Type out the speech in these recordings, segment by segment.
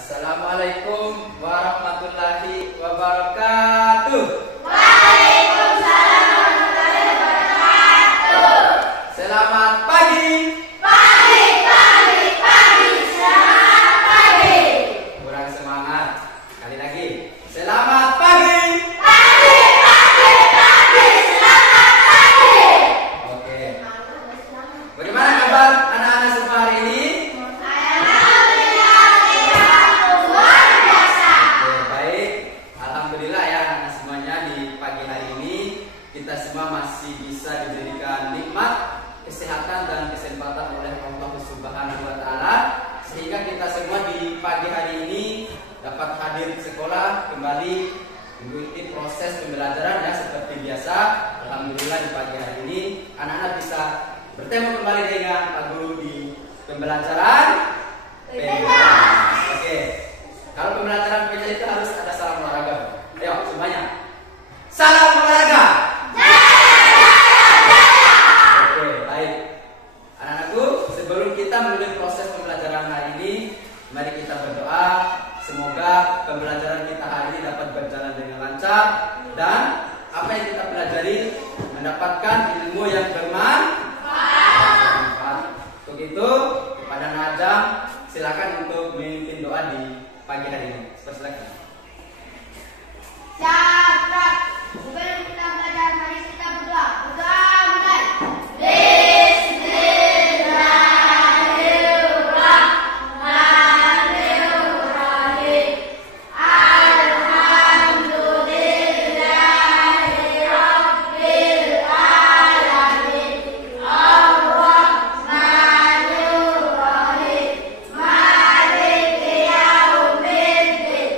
Assalamualaikum warahmatullahi wabarakatuh. Waalaikumsalam warahmatullahi wabarakatuh. Selamat pagi. Pagi, pagi, pagi. Selamat pagi. Kurang semangat. Kali lagi. Selamat pagi. Pagi, pagi, pagi. Selamat pagi. Oke. Bagaimana kabar anak-anak semua hari ini? Luar biasa. Oke, baik. Alhamdulillah ya anak-anak semuanya, di pagi hari ini kita semua masih bisa diberikan nikmat kesehatan dan kesempatan oleh Allah Subhanahu wa taala, sehingga kita semua di pagi hari ini dapat hadir di sekolah kembali mengikuti proses pembelajaran ya seperti biasa. Alhamdulillah di pagi hari ini anak-anak bisa bertemu kembali dengan Pak Guru di pembelajaran PPS. Oke. Kalau pembelajaran PPS itu harus ada salam olahraga. Ayo semuanya. Salam olahraga. Oke, baik. Anak-anakku, sebelum kita memulai proses pembelajaran hari ini, mari kita berdoa. Semoga pembelajaran kita hari ini dapat berjalan dengan lancar dan apa yang kita pelajari mendapatkan ilmu yang bermanfaat. Untuk itu, kepada Najam, silakan untuk memimpin doa di pagi hari ini. Silakan. Siap. Sebelum kita belajar, mari kita berdoa. Berdoa mulai. Bismillahirrahmanirrahim. Alhamdulillahirabbil alamin. Arrahmanirrahim. Maliki yaumiddin.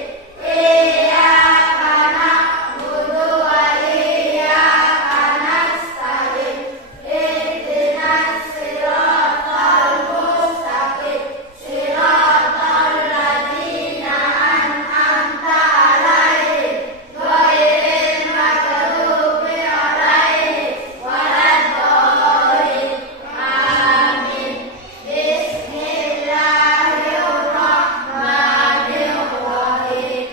Iyyaka na'budu wa iyyaka nasta'in. Ihdinas siratal mustaqim. Siratal ladzina an'amta 'alaihim ghairil maghdubi 'alaihim waladdallin. Amin. Bismillahirrahmanirrahim.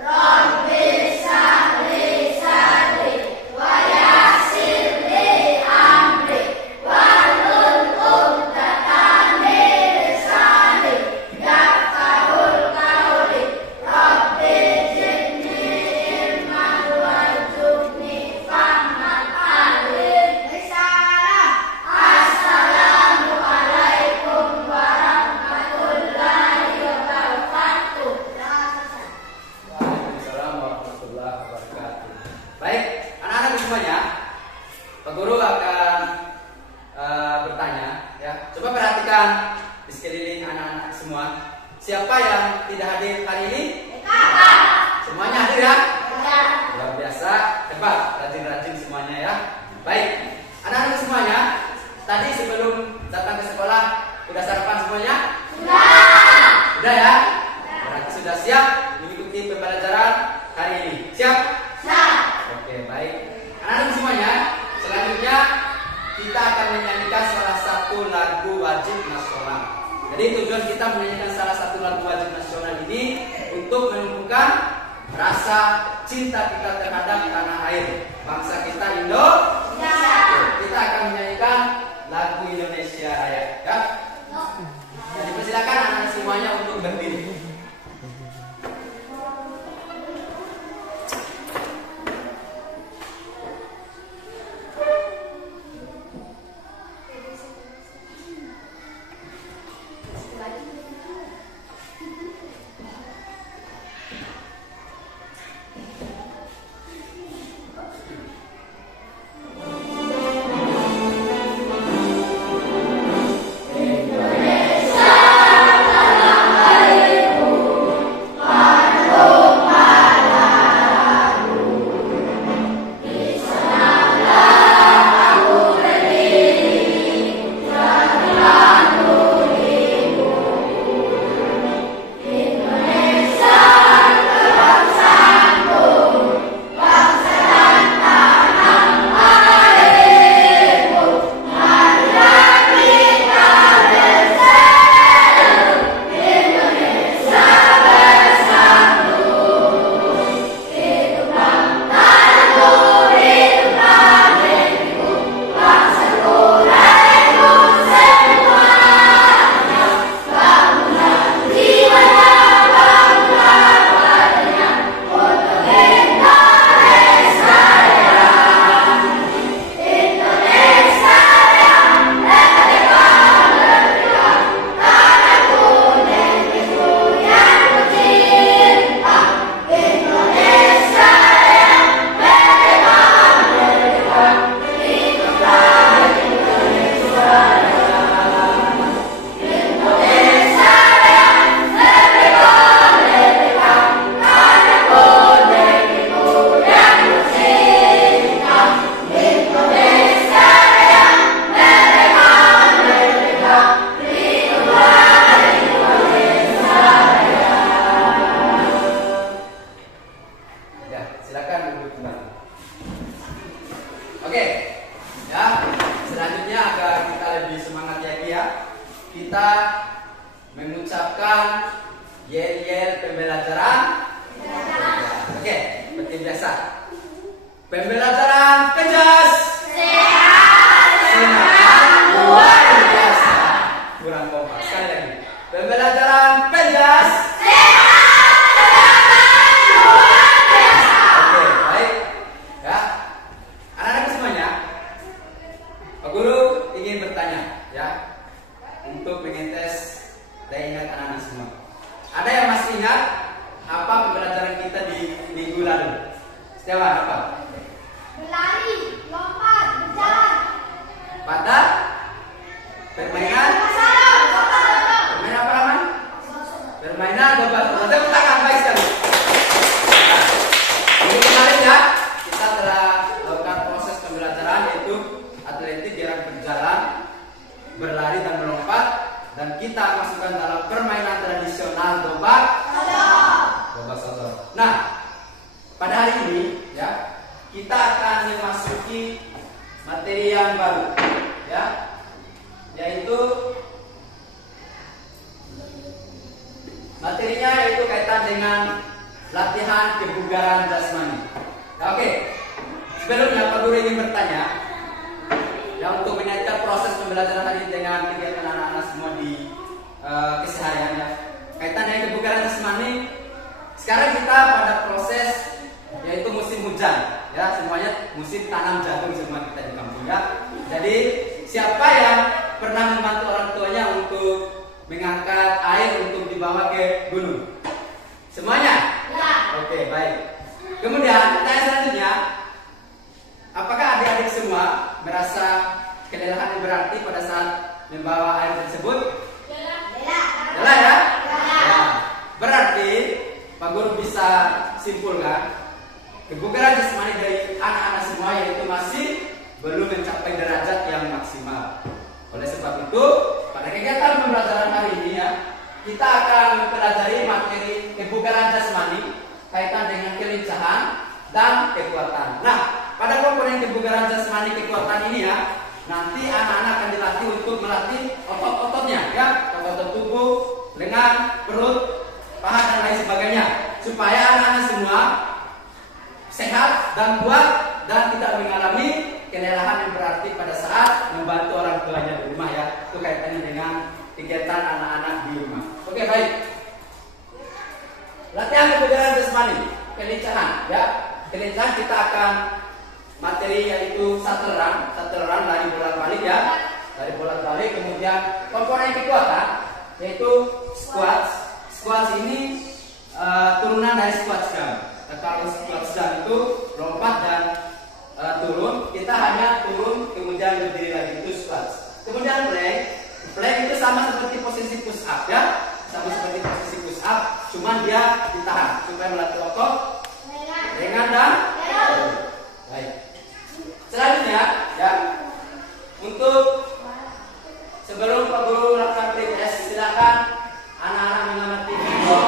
Rabbi shrah li sadri wa yassir li amri wahlul 'uqdatam min lisani yafqahul qawli. Rabbi zidni ilman warzuqni fahman. Salam. Assalamualaikum warahmatullahi wabarakatuh. Waalaikumsalam warahmatullahi wabarakatuh. Baik, anak-anak semuanya, Pak Guru akan bertanya ya. Coba perhatikan di sekeliling anak-anak semua. Siapa yang tidak hadir hari ini? Semuanya hadir ya? Luar biasa, hebat, rajin-rajin semuanya ya. Baik, anak-anak semuanya, tadi sebelum datang ke sekolah sudah sarapan semuanya? Sudah ya? Berarti sudah siap mengikuti pembelajaran hari ini. Siap? Oke, baik. Anak-anak semuanya, selanjutnya kita akan menyanyikan salah satu lagu wajib nasional. Jadi tujuan kita menyanyikan salah satu lagu wajib nasional ini untuk menumbuhkan rasa cinta kita terhadap tanah air bangsa kita Indonesia. Kita akan menyanyikan lagu Indonesia Raya. Ya? Jadi persilakan anak-anak semuanya untuk berdiri. Indonesia tanah air kita mengucapkan yel-yel pembelajaran. Oke, seperti biasa. Pembelajaran kejas. Semangat luar biasa. Kurang kompak. Sekali lagi. Pembelajaran kejas. Oke, baik. Ya. Anak-anak semuanya, Pak Guru ingin bertanya, ya, untuk mengetes daya ingat anak-anak semua. Ada yang masih ingat apa pembelajaran kita di minggu lalu? Setiawan, apa? Berlari, lompat, berjalan. Pada permainan. Permainan apa namanya? Permainan gobak. Tepuk tangan, baik sekali. Nah, minggu kemarin ya, kita telah melakukan proses pembelajaran yaitu atletik, gerak berjalan, berlari dan melompat, dan kita masukkan dalam permainan tradisional gobak sodor. Nah, pada hari ini ya, kita akan memasuki materi yang baru, ya, yaitu materinya yaitu kaitan dengan latihan kebugaran jasmani. Nah, oke, sebelumnya Pak Guru ingin bertanya, ya, untuk mengaitkan proses pembelajaran hari ini dengan kegiatan anak-anak semua di keseharian, ya, kaitan dengan kebugaran jasmani. Sekarang kita pada proses yaitu musim hujan, ya, semuanya musim tanam jagung semua kita di kampung, ya. Jadi siapa yang pernah membantu orang tuanya untuk mengangkat air untuk dibawa ke gunung? Semuanya? Ya. Oke, baik. Kemudian pertanyaan selanjutnya, apakah adik-adik semua merasa kelelahan yang berarti pada saat membawa air tersebut? Lelah, ya? Ya. Berarti Pak Guru bisa simpulkan kebugaran jasmani dari anak-anak semua yaitu masih belum mencapai derajat yang maksimal. Oleh sebab itu, pada kegiatan pembelajaran hari ini, ya, kita akan mempelajari materi kebugaran jasmani kaitan dengan kelincahan dan kekuatan. Nah, pada komponen kebugaran jasmani kekuatan ini, ya, nanti anak-anak akan dilatih untuk melatih otot-ototnya, ya, otot tubuh, lengan, perut, paha dan lain sebagainya, supaya anak-anak semua sehat dan kuat dan tidak mengalami kelelahan yang berarti pada saat membantu orang tuanya di rumah, ya. Itu kaitannya dengan kegiatan anak-anak di rumah. Oke, baik. Latihan kebugaran jasmani, kelincahan, ya. Kelincahan kita akan materi yaitu shuttle run lari bolak-balik, ya. Lari bolak-balik, kemudian komponen kekuatan yaitu squats. Squats ini turunan dari squat jump. Kalau squat jump itu lompat dan turun, kita hanya turun kemudian berdiri lagi, itu squats. Kemudian plank itu sama seperti posisi push up, ya, sama seperti posisi push up, cuman dia ditahan supaya melatih otot ringan dan baik. Selanjutnya, ya, untuk sebelum Pak Guru melakukan pretest, silakan anak-anak mengamati video.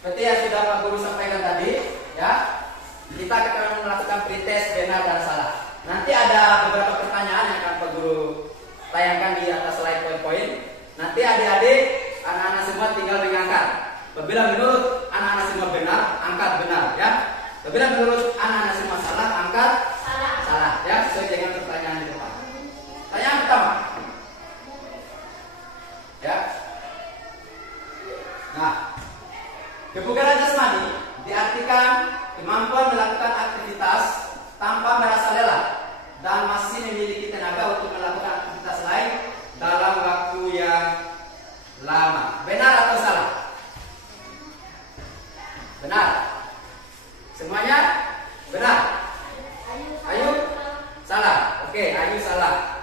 Seperti yang sudah Pak Guru sampaikan tadi, ya, kita akan melakukan pretest benar dan salah. Nanti ada beberapa pertanyaan yang akan Pak Guru tayangkan di atas slide PowerPoint. Nanti adik-adik, anak-anak semua tinggal mengangkat. Apabila menurut anak-anak semua benar, angkat benar, ya. Apabila menurut anak-anak semua salah, angkat salah, ya, sesuai dengan pertanyaan di depan. Pertanyaan pertama, ya. Nah, kebugaran jasmani diartikan kemampuan melakukan aktivitas tanpa merasa lelah dan masih memiliki tenaga untuk melakukan aktivitas lain dalam waktu yang lama. Benar atau salah? Benar. Semuanya benar. Ayu salah. Oke, Ayu salah.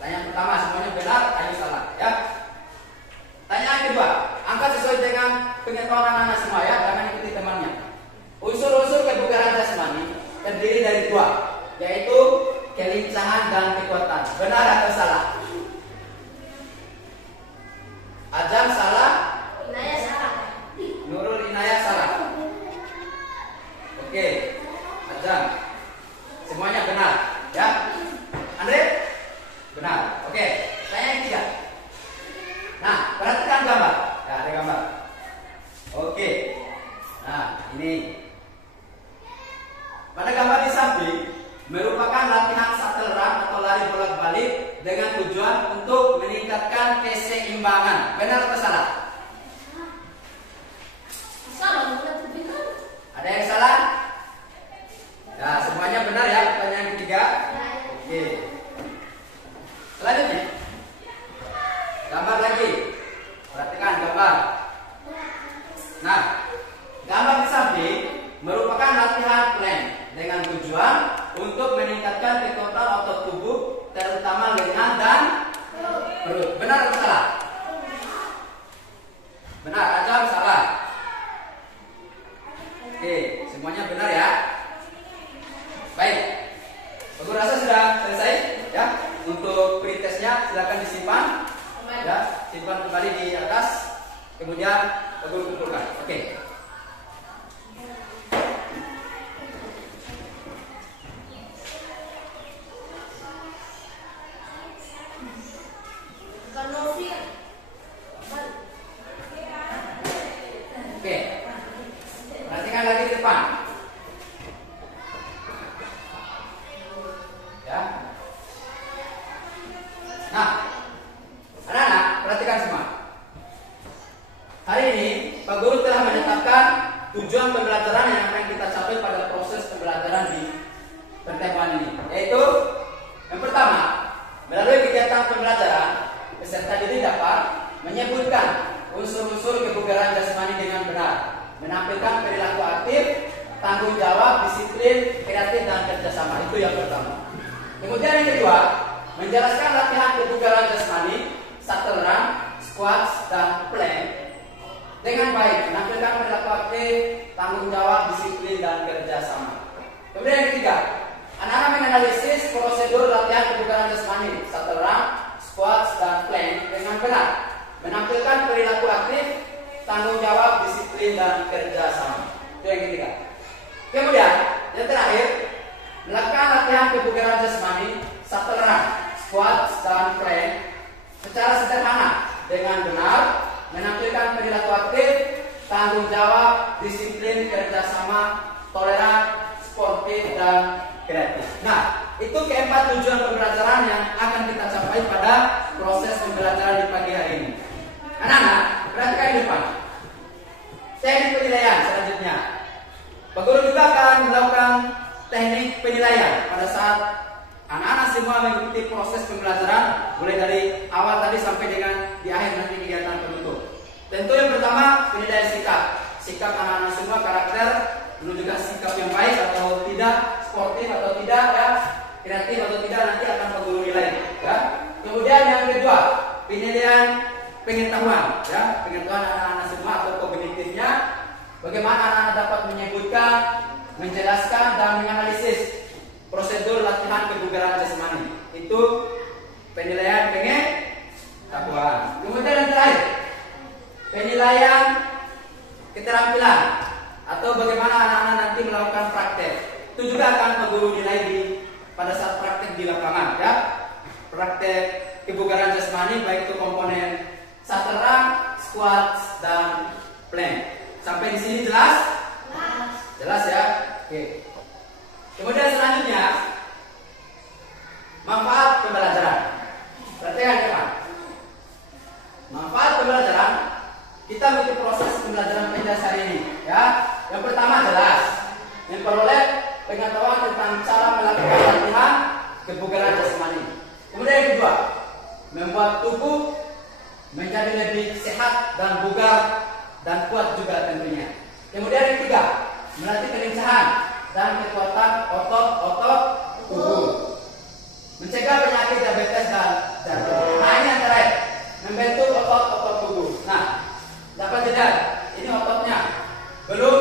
Tanya pertama semuanya benar, Ayu salah, ya. Tanyaan kedua, angka sesuai dengan pengetahuan anak-anak semua, ya, jangan ikuti temannya. Unsur-unsur kebugaran jasmani terdiri dari dua, yaitu kelincahan dan kekuatan. Benar atau salah? Ajam salah? Inaya salah. Nurul Inayah salah. Oke, Ajam. Semuanya benar, ya. Andre? Benar. Oke, tanya yang ketiga. Nah, perhatikan gambar. Ya, ada gambar. Oke. Nah, ini. Pada gambar di samping merupakan latihan shuttle run atau lari bolak-balik dengan tujuan untuk meningkatkan keseimbangan. Benar atau salah? Salah, benar. Ada yang salah? Ya, semuanya benar, ya. Pertanyaan ketiga. Oke. Selanjutnya. Gambar lagi. Perhatikan gambar. Nah, gambar di samping merupakan latihan plank dengan tujuan untuk meningkatkan kekuatan otot tubuh, terutama lengan dan perut. Benar atau salah? Benar, Ajam salah. Oke, semuanya benar, ya. Baik, aku rasa sudah selesai, ya. Untuk pretestnya silakan disimpan, ya, simpan kembali di atas, kemudian aku kumpulkan. Oke. Oke, perhatikan lagi di depan, ya. Nah, anak-anak, perhatikan semua. Hari ini Pak Guru telah menetapkan tujuan pembelajaran yang akan kita capai pada proses pembelajaran di pertemuan ini, yaitu yang pertama, melalui kegiatan pembelajaran peserta didik dapat menyebutkan unsur-unsur kebugaran jasmani dengan benar, menampilkan perilaku aktif, tanggung jawab, disiplin, kreatif, dan kerjasama. Itu yang pertama. Kemudian yang kedua, menjelaskan latihan kebugaran jasmani, shuttle run, squats, dan plank dengan baik, menampilkan perilaku aktif, tanggung jawab, disiplin, dan kerjasama. Kemudian yang ketiga, anak-anak menganalisis prosedur latihan kebugaran jasmani, shuttle run, squats, dan plank dengan benar, menampilkan perilaku aktif, tanggung jawab, disiplin, dan kerjasama. Itu yang ketiga. Kemudian yang terakhir, melakukan latihan kebugaran jasmani, shuttle run, squats, dan plank secara sederhana dengan benar, menampilkan perilaku aktif, tanggung jawab, disiplin, kerjasama, toleran, sportif, dan kreatif. Nah, itu keempat tujuan pembelajaran yang akan kita capai pada proses pembelajaran di pagi hari ini. Anak-anak, perhatikan di depan. Teknik penilaian selanjutnya. Pak Guru juga akan melakukan teknik penilaian pada saat anak-anak semua mengikuti proses pembelajaran, mulai dari awal tadi sampai dengan di akhir nanti kegiatan penutup. Tentu yang pertama, penilaian sikap. Sikap anak-anak semua, karakter, menunjukkan sikap yang baik atau tidak, sportif atau tidak, ya, kreatif atau tidak, nanti akan Pak Guru nilai, ya. Kemudian yang kedua, penilaian pengetahuan, ya, pengetahuan anak-anak semua atau kognitifnya, bagaimana anak-anak dapat menyebutkan, menjelaskan, dan menganalisis prosedur latihan kebugaran jasmani. Itu penilaian pengetahuan. Kemudian yang terakhir, penilaian keterampilan atau bagaimana anak-anak nanti melakukan praktek. Itu juga akan Pak Guru nilai pada saat praktek di lapangan, ya. Praktek kebugaran jasmani baik itu komponen shuttle run, squat dan plank. Sampai di sini jelas? Jelas ya? Oke. Kemudian selanjutnya manfaat pembelajaran. Perhatikan teman. Manfaat pembelajaran, kita mengikuti proses pembelajaran PNJAS hari ini, ya. Yang pertama jelas memperoleh pengetahuan tentang cara melakukan latihan kebugaran jasmani. Kemudian yang kedua, membuat tubuh menjadi lebih sehat dan bugar dan kuat juga tentunya. Kemudian yang ketiga, melatih kelincahan dan kekuatan otot-otot tubuh, mencegah penyakit diabetes dan jantung. Nah, ini yang terakhir, membentuk otot-otot tubuh. Nah, dapat dilihat ini ototnya belum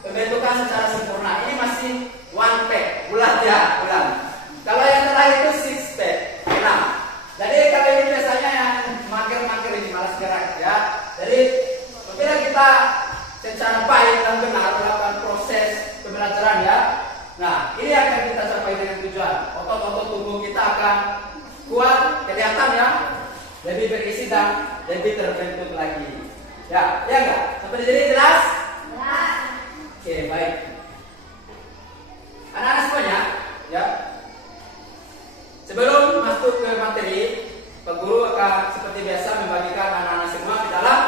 pembentukan secara sempurna. Ini masih one pack, bulat ya, bulat. Kalau yang terakhir itu six pack. Nah, jadi kalau ini biasanya yang mager-mager ini malas gerak, ya. Jadi apabila kita secara baik dan benar melakukan proses pembelajaran, ya. Nah, ini akan kita capai dengan tujuan. Otot-otot tubuh kita akan kuat, kelihatan ya, lebih berisi dan lebih terbentuk lagi. Ya, ya enggak? Sampai di sini jelas? Jelas. Oke, baik. Anak-anak semuanya, ya. Sebelum masuk ke materi, Pak Guru akan seperti biasa membagikan anak-anak semua ke dalam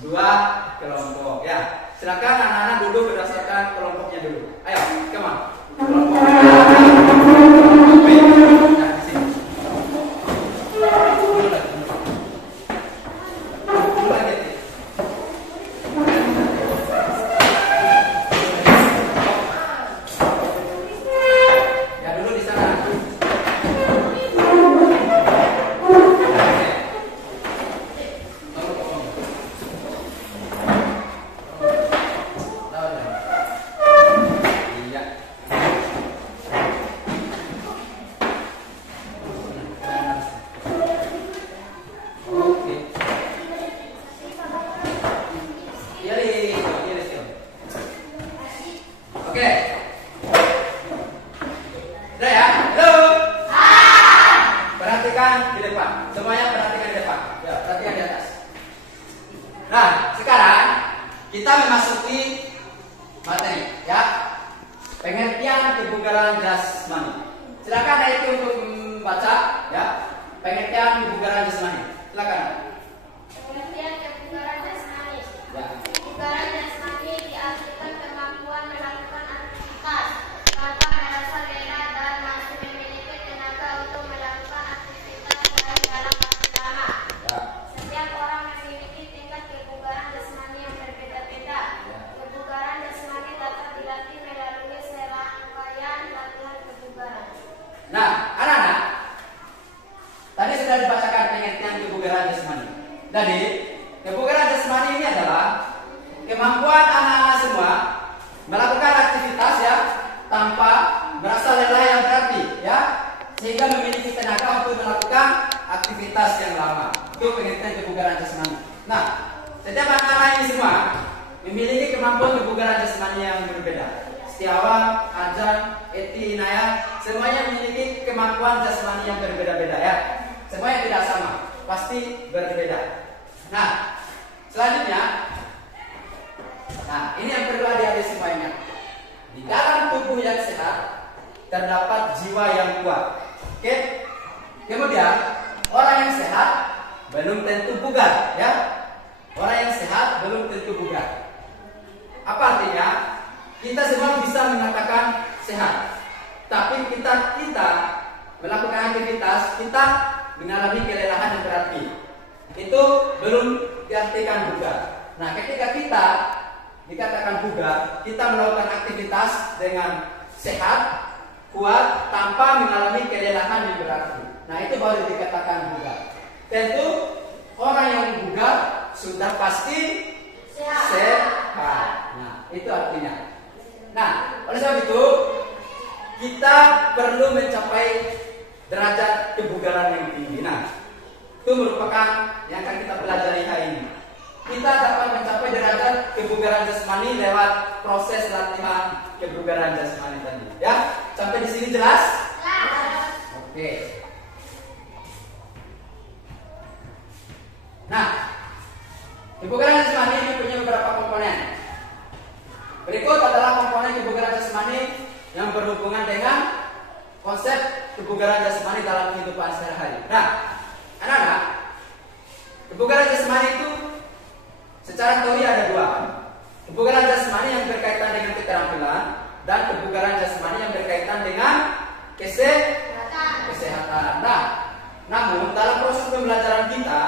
2 kelompok, ya. Silakan anak-anak duduk berdasarkan kelompoknya dulu. Ayo, come on. Kelompok B. Nah, di sini. Dulu lagi. Ya, dulu di sana. Jadi, kebugaran jasmani ini adalah kemampuan anak-anak semua melakukan aktivitas, ya, tanpa merasa lelah yang berarti, ya, sehingga memiliki tenaga untuk melakukan aktivitas yang lama. Itu pengertian kebugaran jasmani. Nah, setiap anak-anak ini semua memiliki kemampuan kebugaran jasmani yang berbeda. Setiawan, Ajan, Eti, Inaya, semuanya memiliki kemampuan jasmani yang berbeda-beda, ya. Semuanya tidak sama, pasti berbeda. Nah, selanjutnya, nah ini yang perlu adik-adik semuanya. Di dalam tubuh yang sehat terdapat jiwa yang kuat. Oke? Kemudian orang yang sehat belum tentu bugar, ya. Orang yang sehat belum tentu bugar. Apa artinya? Kita semua bisa mengatakan sehat, tapi kita melakukan aktivitas, kita mengalami kelelahan yang berarti. Itu belum diartikan bugar. Nah, ketika kita dikatakan bugar, kita melakukan aktivitas dengan sehat, kuat, tanpa mengalami kelelahan yang berarti. Nah, itu baru dikatakan bugar. Tentu orang yang bugar sudah pasti sehat. Nah, itu artinya. Nah, oleh sebab itu kita perlu mencapai derajat kebugaran yang tinggi. Nah, itu merupakan yang akan kita pelajari hari ini. kebugaran jasmani lewat proses latihan kebugaran jasmani tadi. Ya, sampai di sini jelas? Oke. Nah, kebugaran jasmani mempunyai beberapa komponen. Berikut adalah komponen kebugaran jasmani yang berhubungan dengan konsep kebugaran jasmani dalam kehidupan sehari-hari. Nah, anak-anak, kebugaran jasmani itu secara teori ada dua. Kebugaran jasmani yang berkaitan dengan keterampilan dan kebugaran jasmani yang berkaitan dengan kesehatan. Nah, namun dalam proses pembelajaran kita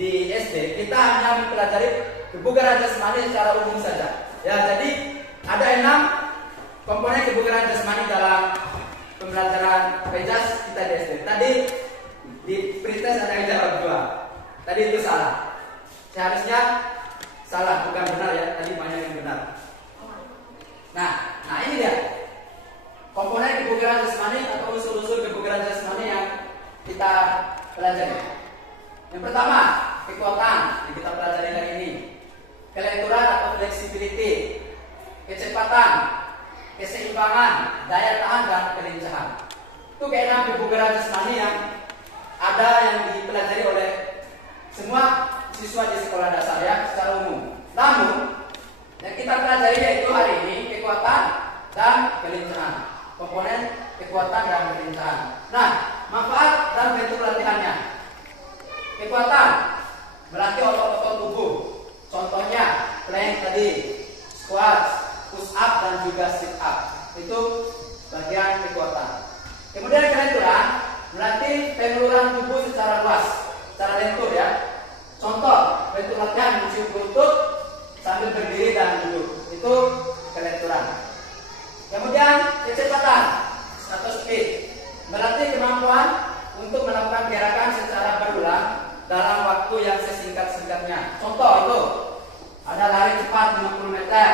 di SD, kita hanya mempelajari kebugaran jasmani secara umum saja. Ya, jadi ada 6 komponen kebugaran jasmani dalam pembelajaran PEJAS kita di SD. Tadi di pretest ada yang jawab 2. Tadi itu salah. Seharusnya salah, bukan benar ya. Tadi banyak yang benar. Nah ini dia komponen kebugaran jasmani atau unsur-unsur kebugaran jasmani yang kita pelajari. Yang pertama, kekuatan yang kita pelajari hari ini. Kelenturan atau flexibility, kecepatan, keseimbangan, daya tahan dan kelincahan. Itu keenam kebugaran jasmani yang ada yang dipelajari oleh semua siswa di sekolah dasar ya secara umum. Namun yang kita pelajari yaitu hari ini kekuatan dan kelincahan. Komponen kekuatan dan kelincahan. Nah, manfaat dan bentuk latihannya. Kekuatan melatih otot-otot tubuh. Contohnya plank tadi, squat, push up dan juga sit up. Itu bagian kekuatan. Kemudian kelenturan melatih pengeluaran tubuh secara luas, secara lentur ya. Contoh, bentuk latihan mencium lutut sambil berdiri dan duduk. Itu kelenturan. Kemudian kecepatan atau speed melatih kemampuan untuk melakukan gerakan secara berulang dalam waktu yang sesingkat-singkatnya. Contoh itu ada lari cepat 50 meter,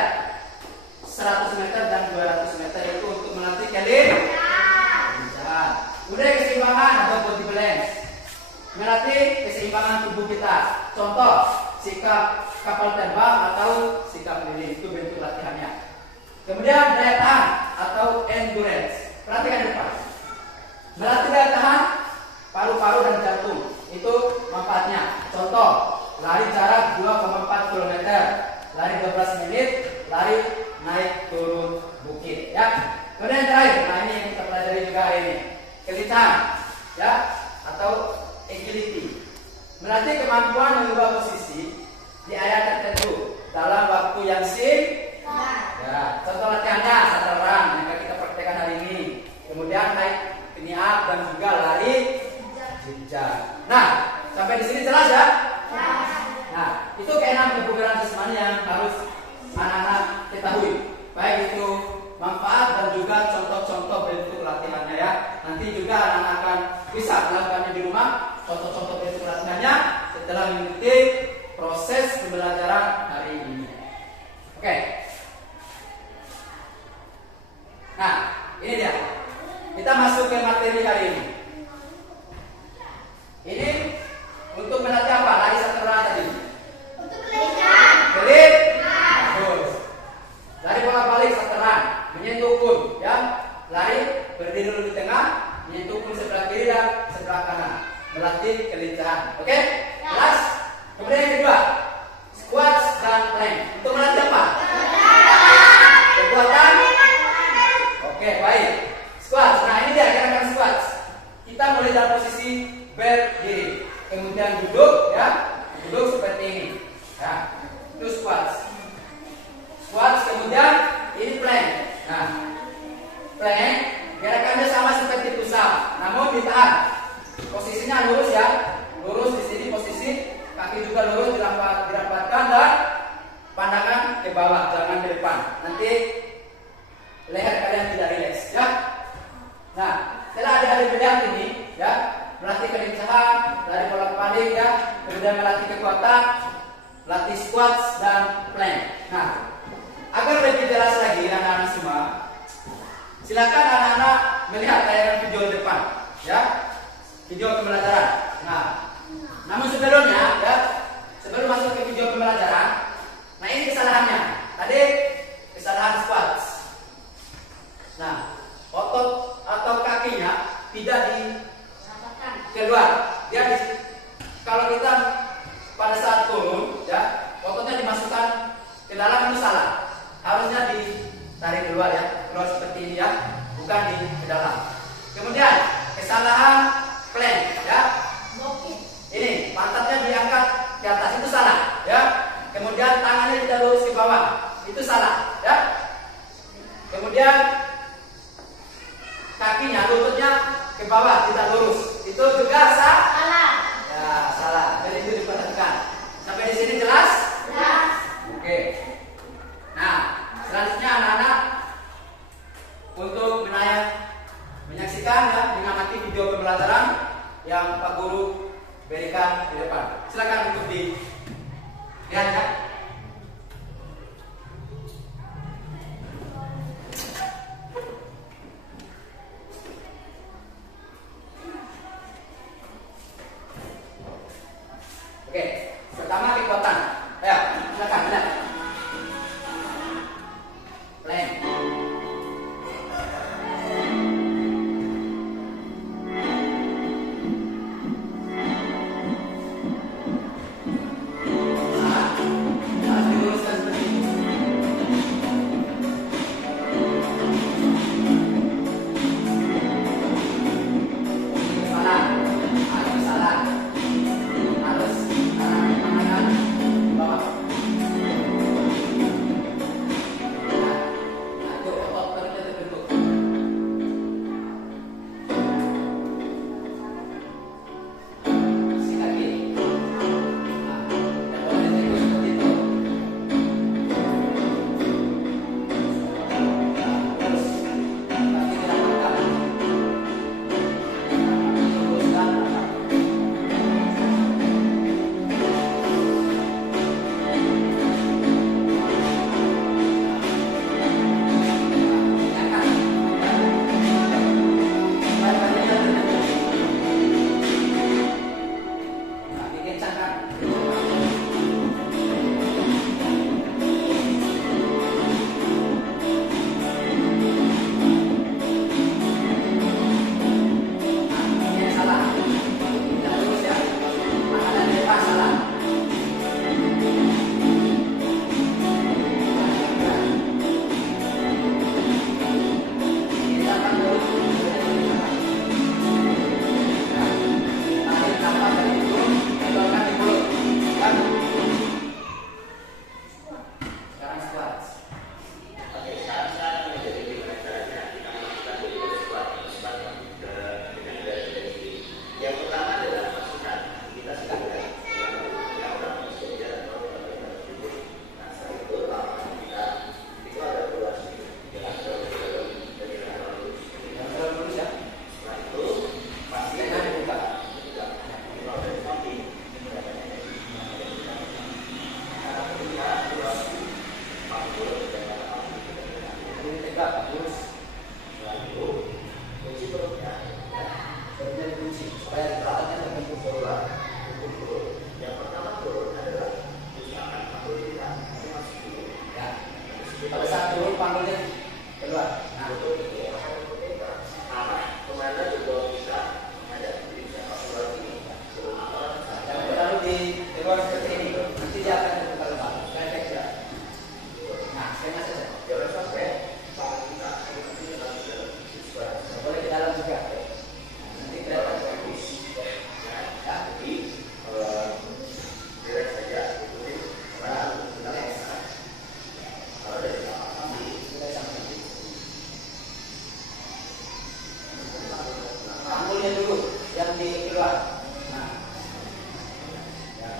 100 meter dan 200 meter. Itu untuk melatih kelincahan. Kemudian keseimbangan atau body balance melatih keseimbangan tubuh kita. Contoh sikap kapal terbang atau sikap lilin. Itu bentuk latihannya. Kemudian daya tahan atau endurance. Perhatikan depan. Melatih daya tahan paru-paru dan jantung. Itu manfaatnya. Contoh, lari jarak 2,4 km, lari 12 menit, lari naik turun bukit. Ya. Kemudian yang terakhir, nah ini yang kita pelajari juga hari ini, kelincahan, ya, atau agility. Melatih kemampuan mengubah posisi di area tertentu dalam waktu yang singkat. Ya, contoh latihannya shuttle run yang akan kita praktekkan hari ini. Kemudian naik up dan juga lari jenjang. Nah, sampai di sini jelas ya? Nah, itu keenam kebugaran jasmani yang harus anak-anak ketahui. Baik itu manfaat dan juga contoh-contoh bentuk latihannya ya. Nanti juga anak-anak akan bisa melakukannya di rumah. Contoh-contoh bentuk latihannya setelah mengikuti proses pembelajaran hari ini. Oke. Nah, ini dia. Kita masuk ke materi hari ini. Ini untuk melatih apa? Lari satu tadi. Untuk kelincahan. Kelip. Bagus. Lari bolak-balik seteran, menyentuh pun, ya. Lari berdiri dulu di tengah, menyentuh pun sebelah kiri dan sebelah kanan. Melatih kelincahan. Oke? Jelas? Kemudian yang kedua, squats dan plank. Untuk melatih apa? Kekuatan. Oke, baik. Squats. Nah, ini dia gerakan squats. Kita mulai dalam posisi berdiri, kemudian duduk, ya. Duduk seperti ini. Ya. Itu squats. Squats, kemudian ini plank. Nah, plank gerakannya sama seperti push up, namun ditahan. Posisinya lurus ya. Lurus di sini posisi, kaki juga lurus dirapatkan dan pandangan ke bawah, jangan ke depan. Nanti leher kalian tidak rileks, ya. Nah, setelah ada bedah ini, ya, melatih kelincahan, lari bolak-balik, ya, kemudian melatih kekuatan, latih squats dan plank. Nah, agar lebih jelas lagi anak-anak semua, silakan anak-anak melihat tayangan video depan, ya, video pembelajaran. Nah, namun sebelumnya, ya, sebelum masuk ke video pembelajaran, nah ini kesalahannya. kalau kita pada saat turun, ya, ototnya dimasukkan ke dalam itu salah. Harusnya ditarik keluar ya, keluar seperti ini ya, bukan ke dalam. Kemudian kesalahan plank, ya. Ini pantatnya diangkat ke atas, itu salah, ya. Kemudian tangannya tidak lurus ke bawah, itu salah, ya. Kemudian kakinya, lututnya ke bawah, tidak lurus, itu juga salah. Ya, salah. Jadi itu diperhatikan. Sampai di sini jelas? Jelas. Oke. Nah, selanjutnya anak-anak untuk menyaksikan ya, mengamati video pembelajaran yang Pak Guru berikan di depan. Silakan untuk dilihat ya. Oke, pertama kekuatan. Ayo, silakan lihat. Plank. Pada saat turun panggulnya keluar. Nah, yang terlalu di luar seperti ini, nanti dia akan terbuka lebar. Efek ya. Nah, setengah saja. Jangan sampai boleh ke dalam juga. Nanti kelihatan bagus. Ya, jadi direct saja. Panggulnya dulu yang di keluar. Nah, ya,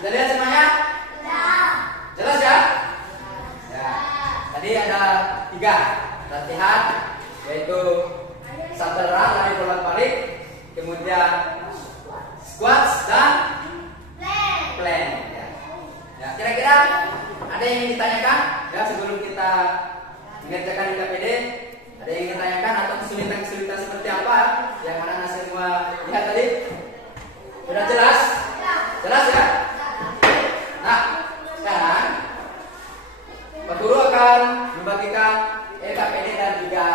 Sudah lihat semuanya? Jelas ya? Ya. Tadi ada 3 latihan, yaitu shuttle run, lari bolak-balik, kemudian squats dan plank. Ya, kira-kira ada yang ingin ditanyakan? Ya, sebelum kita mengerjakan NKPD, ada yang ingin ditanyakan atau kesulitan-kesulitan seperti apa yang anak-anak semua lihat tadi? Sudah jelas? Jelas ya? Nah, sekarang Pak Guru akan membagikan NKPD dan juga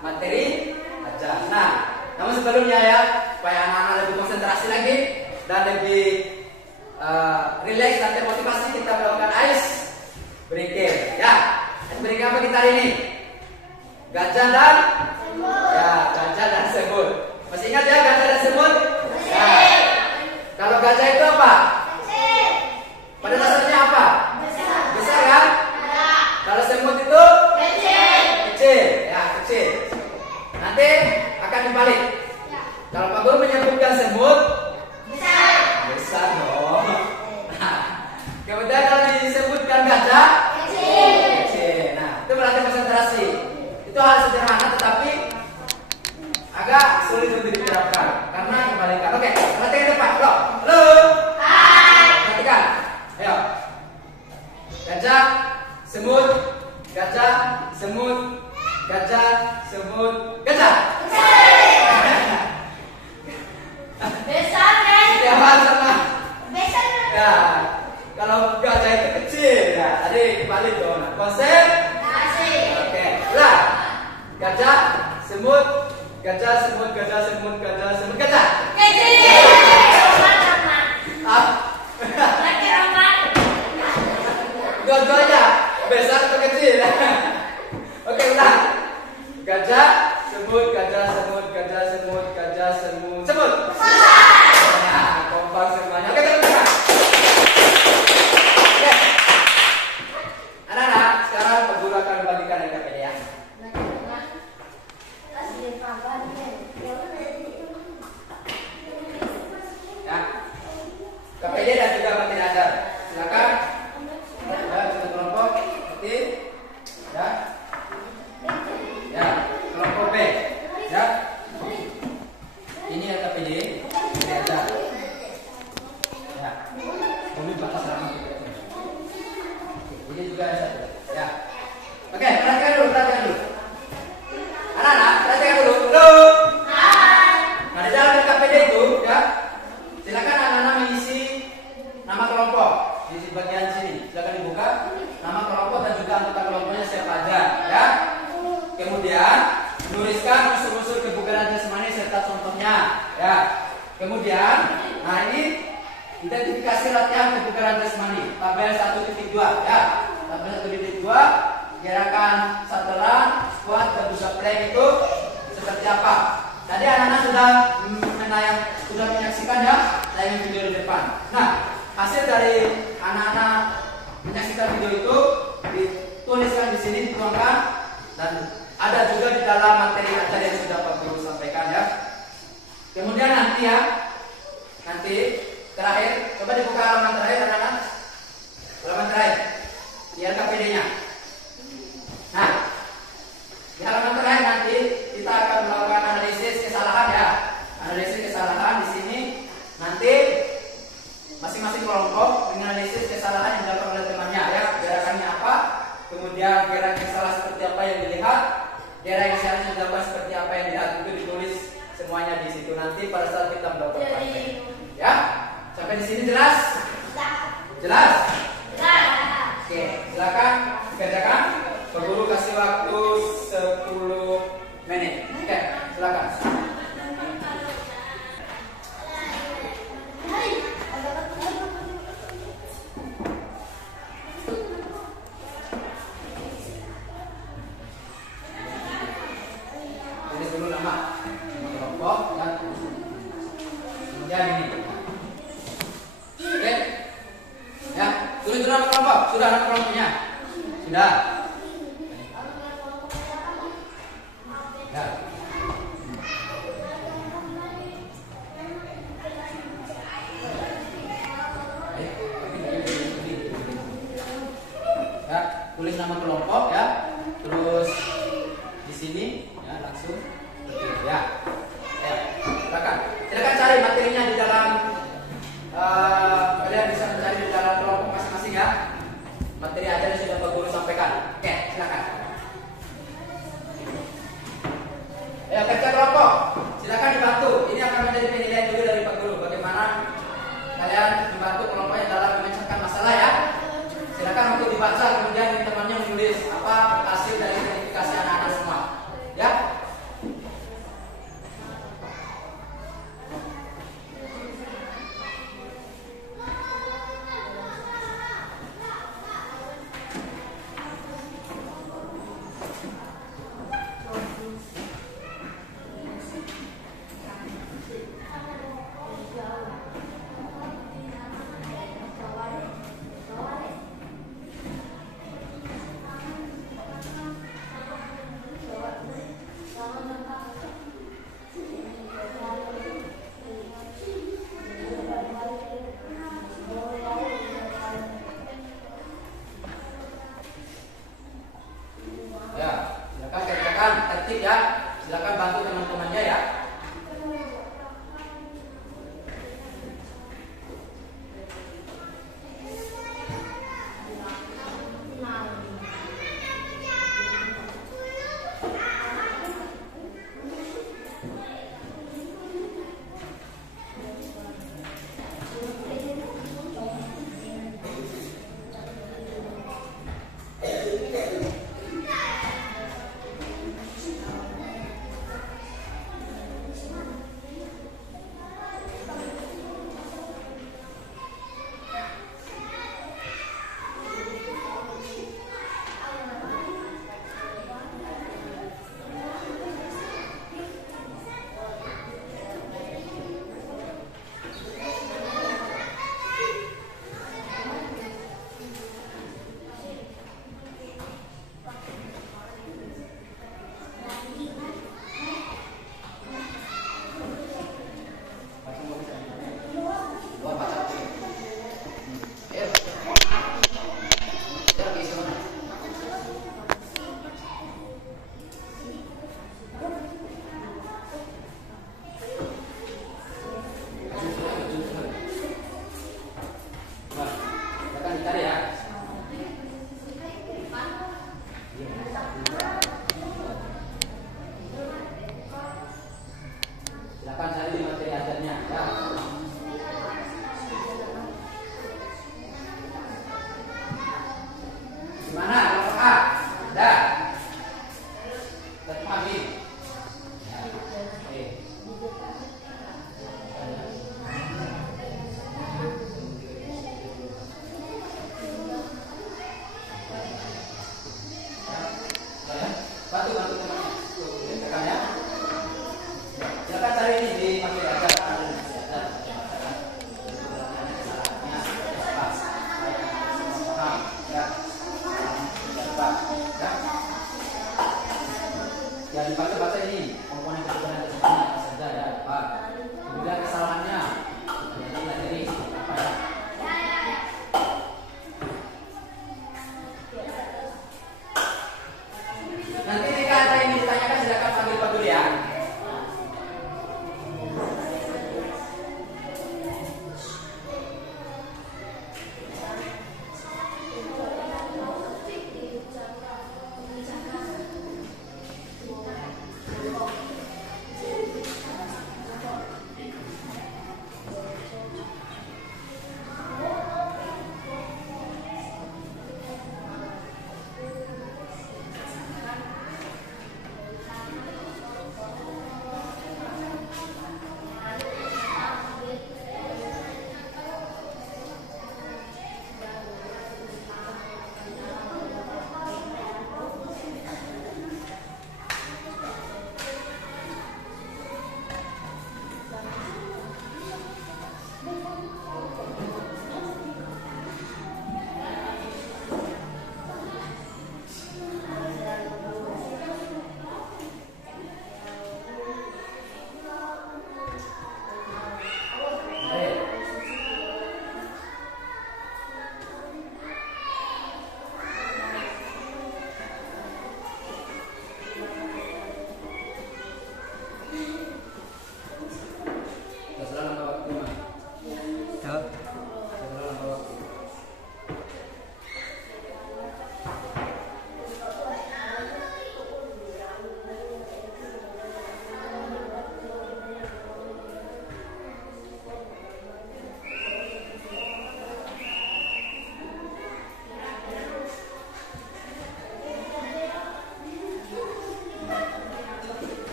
materi aja. Nah, namun sebelumnya ya, supaya anak-anak lebih konsentrasi lagi dan lebih relax dan termotivasi, kita melakukan ice breaking. Ya, ice breaking apa kita hari ini? Gajah dan ya, gajah dan semut. Masih ingat ya gajah dan semut? Ya. Kalau gajah itu apa? Pada dasarnya apa? Besar kan? Kalau semut itu kecil, ya kecil. Nanti akan dibalik. Kalau Pak Guru menyebutkan semut, besar dong. Nah, kemudian kalau disebutkan gajah, kecil. Nah, itu berarti konsentrasi. Itu hal sederhana tetapi agak sulit untuk diterapkan karena kebalikan. Oke, perhatikan depan. Halo. Hai. Perhatikan. Ayo. Gajah, semut, gajah, semut, gajah, semut, gajah. Besar kan? Ya, sama. Besar kan? Ya, kalau gajah itu kecil, ya tadi kembali dong. Konsep. Oke, udah. Gajah, semut, gajah, semut, gajah, semut, gajah, semut, gajah. Kecil. Ah, dua-duanya besar atau kecil? Oke, udah. Gajah, semut, gajah, semut, gajah, semut, gajah, semut, semut. Nah, kompak semuanya. Oke, teman-teman. Oke. Anak-anak, sekarang Pak Guru akan membagikan NKPD ya. Ya. KPD dan juga materi ajar. Silakan. Ya, satu kelompok. Oke. Ya. Ya, kelompok B. Ya. Ini KPD, materi ajar. Ya. Ini batas lama. Ini juga ada satu. Ya. Oke, perhatikan dulu. Anak-anak, perhatikan dulu. Halo. Nah, di dalam KPD itu, ya, silakan anak-anak mengisi nama kelompok di bagian sini. Silakan dibuka nama kelompok dan juga anggota kelompoknya siapa aja, ya. Kemudian menuliskan unsur-unsur kebugaran jasmani serta contohnya, ya. Kemudian, nah ini identifikasi latihan kebugaran jasmani tabel 1.2, ya. Tabel 1.2 gerakan shuttle run, squat, dan push up plank itu seperti apa? Tadi anak-anak sudah menyaksikan ya tayangan video di depan. Nah, hasil dari anak-anak menyaksikan video itu dituliskan di sini, dituangkan, dan ada juga di dalam materi ajar yang sudah Pak Guru sampaikan ya. Kemudian nanti terakhir, coba dibuka halaman terakhir anak-anak. Halaman terakhir, di KPD-nya. Nah, di halaman terakhir nanti kita akan melakukan analisis kesalahan ya. Analisis kesalahan di sini nanti masing-masing kelompok menganalisis kesalahan yang dilakukan oleh temannya ya. Gerakannya apa? Kemudian gerakan yang salah seperti apa yang dilihat, gerakan yang seharusnya dilakukan seperti apa yang dilihat, itu ditulis semuanya di situ nanti pada saat kita melakukan praktek. Ya, sampai di sini jelas? Jelas? Oke, silakan kerjakan. Pak Guru kasih waktu 10 menit. Oke, silakan. Tulis dulu nama kelompok dan kemudian ini. Oke. Ya, tulis dulu nama kelompok. Sudah nama kelompoknya? Sudah. Ya. Baik. tulis nama kelompok ya. Terus di sini ya langsung seperti itu ya. Ya, silakan. Silakan cari materinya di dalam kalian bisa mencari di dalam kelompok masing-masing ya. Materi aja yang sudah Pak Guru sampaikan. Oke, silakan. Ya, kerja kelompok. Silakan dibantu. Ini akan menjadi penilaian dulu dari Pak Guru. Bagaimana kalian membantu kelompoknya dalam memecahkan masalah ya. Silakan untuk dibaca, kemudian temannya menulis apa hasil dari verifikasi anak-anak semua. Ya.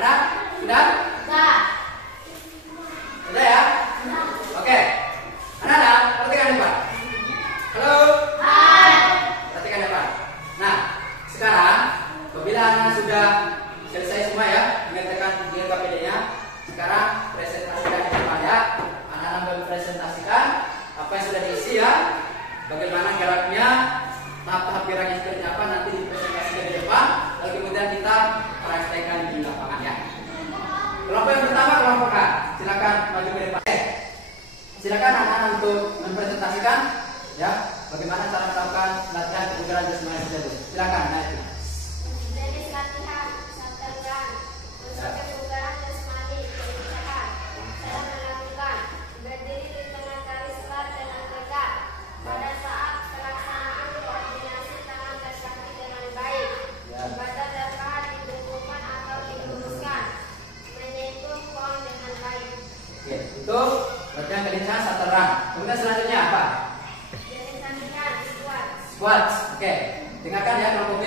Anak-anak, sudah? Sudah. Sudah ya? Oke. Anak-anak, perhatikan depan. Halo. Hai. Perhatikan depan. Nah, sekarang apabila anak sudah selesai semua ya mengerjakan GKPD-nya, sekarang presentasikan di depan ya. Anak-anak mempresentasikan apa yang sudah diisi ya. Bagaimana geraknya, tahap-tahap geraknya seperti apa nanti dipresentasikan di depan. Lalu kemudian kita praktekkan di lapangan ya. Kelompok yang pertama kelompok A. Silakan maju ke depan. Silakan anak-anak untuk mempresentasikan ya bagaimana cara melakukan latihan kebugaran jasmani tersebut. Silakan naik. Jenis latihan santerkan untuk kebugaran jasmani kelincahan. Cara melakukan berdiri di tengah garis flat dengan tegak. Pada saat pelaksanaan koordinasi tangan dan kaki dengan baik. Badan dan paha dibungkukkan atau diluruskan. Menyentuh pohon dengan baik. Oke, itu latihan kelincahan santeran. Kemudian selanjutnya apa? Jenis latihan squat. Squat. Oke, dengarkan ya kelompok B.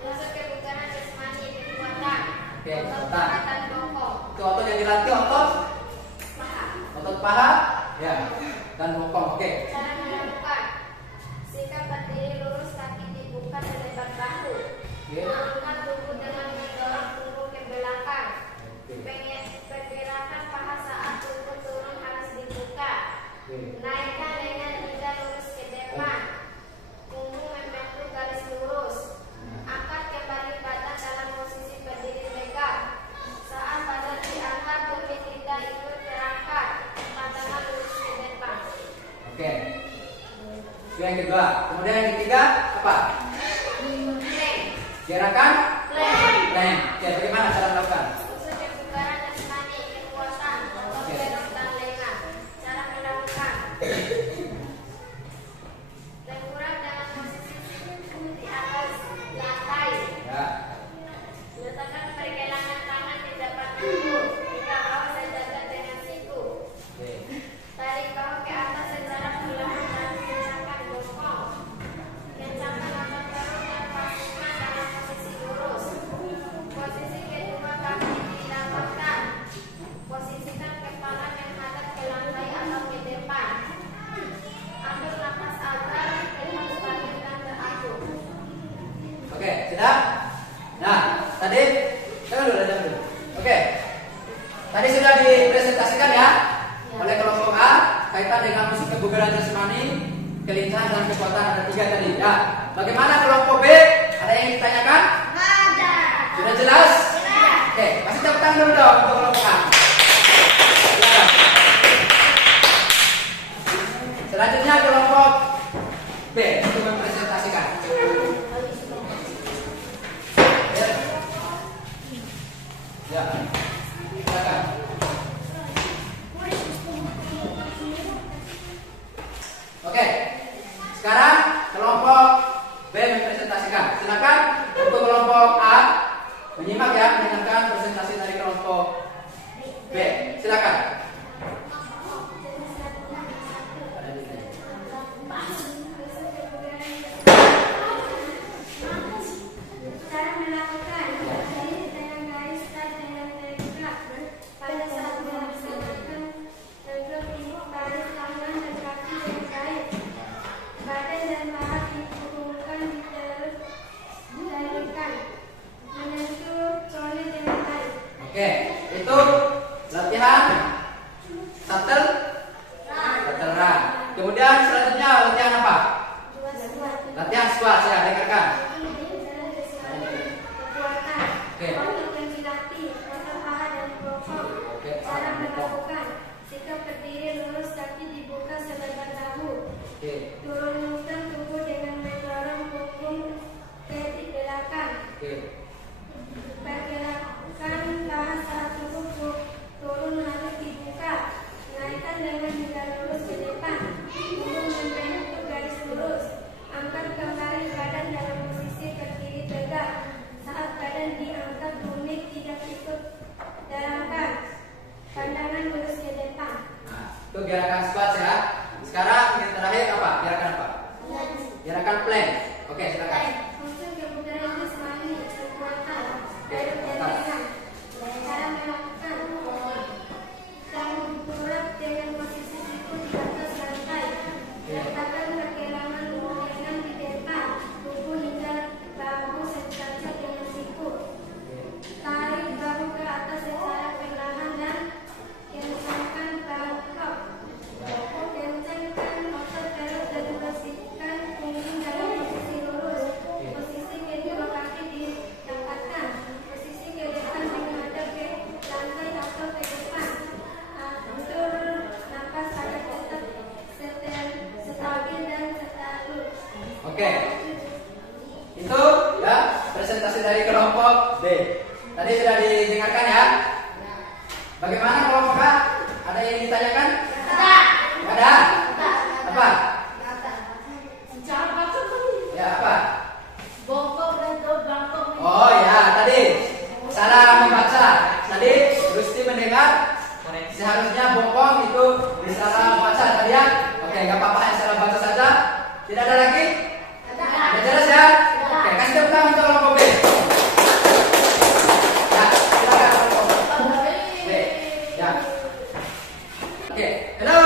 Untuk kebugaran jasmani kekuatan. Oke, Otot kekuatan. paha dan bokong. Itu otot yang dilatih otot Paha. otot paha ya dan bokong. Oke. Cara melakukan sikap berdiri lurus, kaki dibuka selebar bahu. Oke. Angkat tubuh dengan mendorong tubuh ke belakang. Oke. Pergerakan paha saat tubuh turun harus dibuka. Oke. Naikkan lengan hingga lurus ke depan. Punggung membentuk garis lurus. Angkat kembali badan dalam posisi berdiri tegak. Saat badan diangkat, tumit kita ikut terangkat. Pandangan lurus ke depan. Oke. Itu yang kedua. Kemudian yang ketiga apa? Plank. Gerakan Plank. plank. Oke, bagaimana cara melakukan? Unsur kebugaran jasmani, kekuatan, otot perut dan lengan. Cara melakukan. Tengkurap dengan posisi siku di atas lantai. Ya. Letakkan pergelangan tangan di depan tubuh. Hingga bahu sejajar dengan siku. Oke. Tarik bahu ke atas secara perlahan dan kencangkan bokong. Kencangkan otot perut dan pasukkan dalam posisi lurus. Posisi kedua kaki dilapangkan. Posisikan kepala menghadap ke lantai atau ke depan. Ambil napas agar tetap stabil dan teratur. Oke, sudah? Nah, tadi jangan dulu. Oke. Tadi sudah dipresentasikan ya oleh kelompok A kaitan dengan musik kebugaran jasmani, kelincahan dan kekuatan ada 3 tadi. Ya. Bagaimana kelompok B? Ada yang ditanyakan? Ada. Sudah jelas? Jelas. Oke, kasih tepuk tangan dulu dong untuk kelompok A. Ya. Selanjutnya kelompok B untuk mempresentasikan. Ya. Silakan. Oke. Sekarang kelompok B mempresentasikan. Silakan untuk kelompok A menyimak ya, mendengarkan presentasi dari kelompok B. Silakan. Cara melakukan berdiri dengan garis flat dengan tegak. Pada saat melaksanakan tegak ini baris tangan dan kaki dengan baik. Badan dan paha dihubungkan dilarikan. Menyentuh colek dengan baik. Oke, itu latihan shuttle run. Kemudian selanjutnya latihan apa? Latihan squat ya, dengarkan. Kekuatan. Oke. Otot yang dilatih, otot paha dan bokong. Oke, Cara paha dan bokong. melakukan sikap berdiri lurus, kaki dibuka selebar bahu. Oke. Turunkan tubuh dengan mendorong punggung ke di belakang. Oke. Pergerakan paha saat tubuh turun harus dibuka. Naikkan lengan hingga lurus ke depan. Punggung membentuk garis lurus. Angkat kembali badan dalam posisi berdiri tegak. Saat badan diangkat, tumit tidak ikut terangkat. Pandangan lurus ke depan. Nah, itu gerakan squat ya. Sekarang yang terakhir apa? Gerakan apa? Gerakan plank. Oke, silakan. Unsur kebugaran jasmani, kekuatan, Oke, perut dan kekuatan. lengan. didengarkan ya. Bagaimana kelompok A? Ada yang ditanyakan? Ada. Apa? Ya, apa? Oh ya, tadi salah membaca. Tadi Gusti mendengar seharusnya bokong itu salah baca tadi ya. Oke, nggak apa-apa, yang salah baca saja. Tidak ada lagi? Sudah jelas ya? Oke, kasih tepuk tangan untuk kelompok B. Ya, silakan kelompok B. Ya. Oke, halo.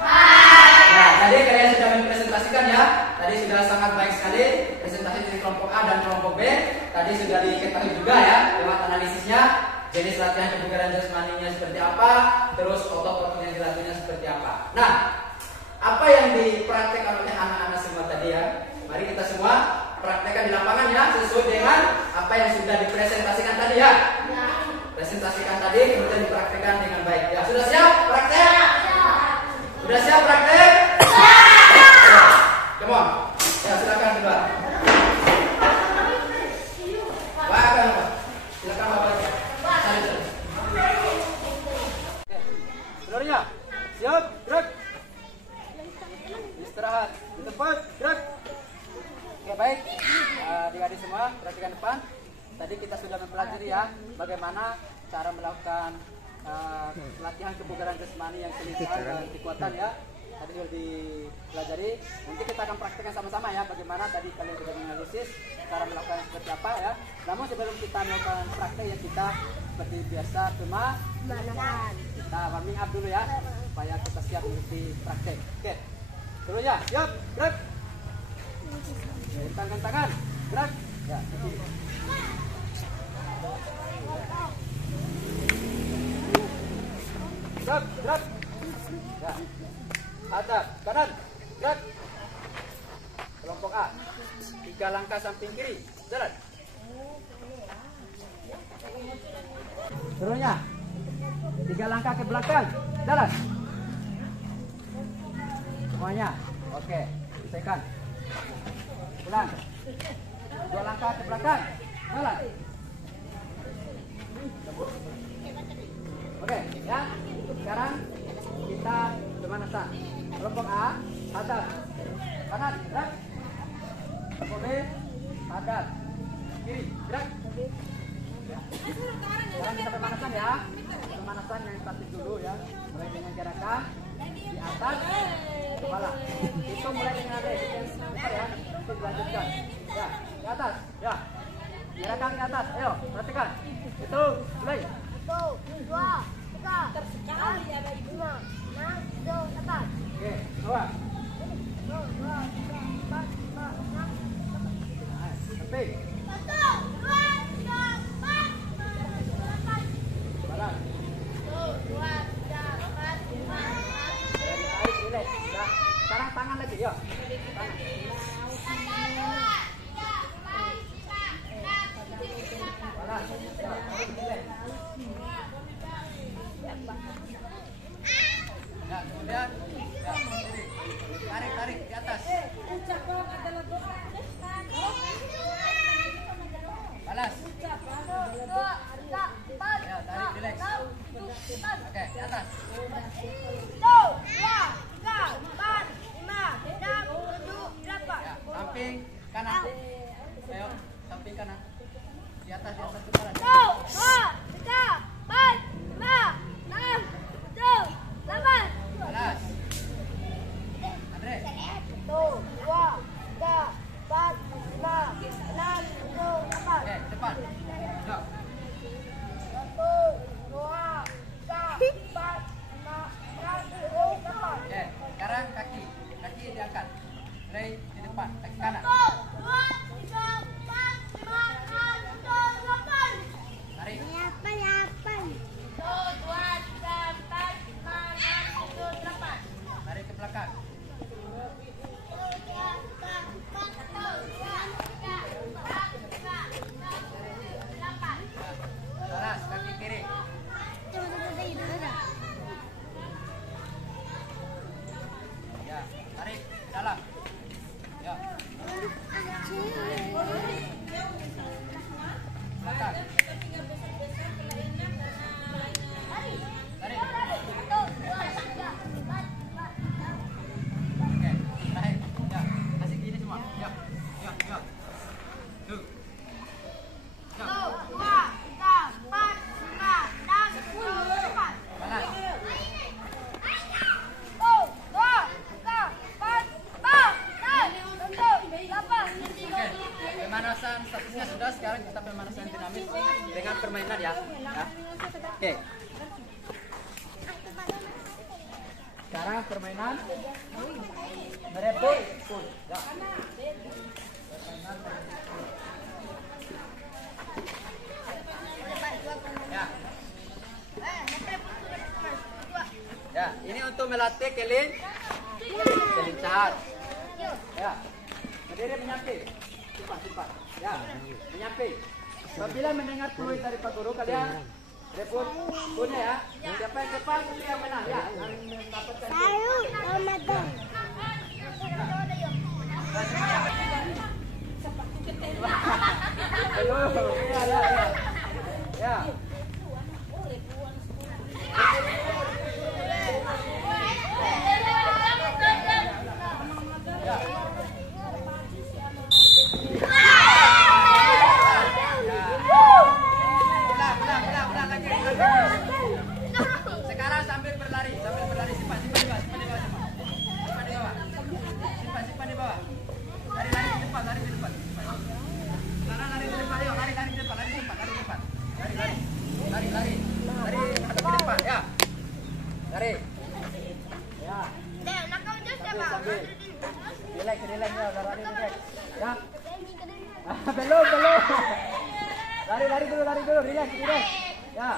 Nah, tadi kalian sudah mempresentasikan ya. Tadi sudah sangat baik sekali presentasi dari kelompok A dan kelompok B. Tadi sudah diketahui juga ya lewat analisisnya. Jenis latihan kebugaran jasmaninya seperti apa, terus otot-otot yang dilatihnya seperti apa. Nah, apa yang dipraktekkan oleh anak-anak semua tadi ya? Mari kita semua praktekkan di lapangan ya, sesuai dengan apa yang sudah dipresentasikan tadi ya. Presentasikan tadi, kemudian dipraktekkan dengan baik. Ya, sudah siap praktek? Sudah siap praktek? Ya, come on. Ya, silakan coba. Silakan Bapak. Seluruhnya siap, gerak. Istirahat di tempat, gerak. Oke, baik. Adik-adik semua perhatikan depan. Tadi kita sudah mempelajari ya bagaimana cara melakukan latihan kebugaran jasmani yang kelimpahan dan kekuatan ya. Tadi sudah dipelajari. Nanti kita akan praktekkan sama-sama ya bagaimana tadi kalian sudah menganalisis cara melakukan seperti apa ya. Namun sebelum kita melakukan praktek ya kita seperti biasa cuma kita warming up dulu ya supaya kita siap mengikuti praktek. Oke. Dulu ya, siap, gerak. Tangan tangan, gerak. Ya. Gerak, gerak. Ya. Hadap, kanan, gerak. Kelompok A. 3 langkah samping kiri, jalan. Seluruhnya 3 langkah ke belakang, jalan. Semuanya, oke, selesaikan. Pulang. 2 langkah ke belakang, jalan. Oke, ya. Sekarang kita pemanasan. Kelompok A, hadap, kanan, gerak. Kelompok B, hadap, kiri, gerak. Sekarang kita pemanasan ya. Pemanasan yang statis dulu ya. Mulai dengan gerakan di atas kepala. Itu mulai dengan resistance ya. Itu dilanjutkan. Ya, di atas. Ya. Gerakan di atas. Ayo, perhatikan. Itu mulai. 1, 2, 3, 4, 5, 6, 7, 8. Oke, 2. 1, 2, 3, 4, 5, 6. Sampai. 1, 2, 3, 4. Balas. 1, 2, 3, 4, 5, 6. Tarik, relax. Ya. Sekarang tangan lagi, yuk. Tangan. Balas. Ya, tarik, relax. Ya, kemudian ya, sini. Tarik, tarik di atas. Balas. Ya, tarik, relax. Oke, di atas. 1, 2, 3, 4, 5, 6, 7, 8. Ya, samping kanan. Ayo, samping kanan. Di atas kepala. 1, 2, 3, 4, 5, 6, 7, 8. Balas. Andre. 1, 2, 3, 4, 5, 6, 7, 8. Oke, depan. Yo. 1, 2, 3, 4, 5, 6, 7, 8. Oke, sekarang kaki. Kaki diangkat. Mulai di depan, kaki kanan. 1, 2, 3, 4, 5, 6, 7, 8. ya. Oke. Sekarang permainan merebut. Ya. Ya. Ya, ini untuk melatih kelincahan. Ya. Berdiri menyamping. Simpan. Ya, menyamping. Apabila mendengar peluit dari Pak Guru, kalian rebut punya ya. Siapa yang cepat itu yang menang ya. Mendapatkan Ramadan. Ya. Sekarang sambil berlari simpan di bawah. Simpan di bawah. Lari ke depan. Sekarang lari ke depan, yuk, lari ke depan. Lari hadap ke depan, ya. Lari. Ya. Sambil. Relax ya, lari relax. Ya. Belum. Lari dulu, relax. Ya.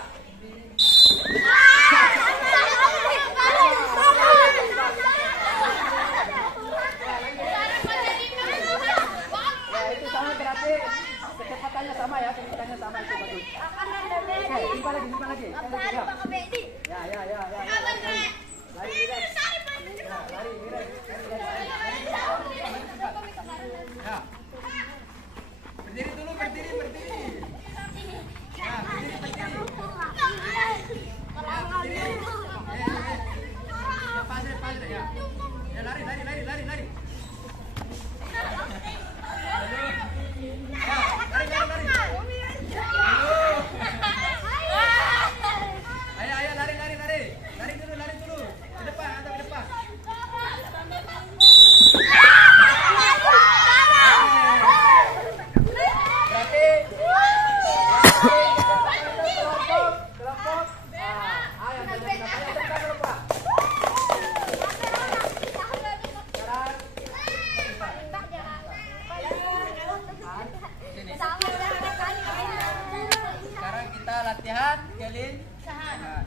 Itu sama berarti kecepatannya sama ya, itu bagus. Oke, simpan lagi. Ya. Lari relax. Ya. Berdiri dulu. Ya, berdiri. Padre. Ya. Ya, lari. Ya, lari. Ayo, lari. Lari dulu. Ke depan, ke depan. Berarti kelompok. Ayo, kelompok. Sekarang kita latihan kelincahan.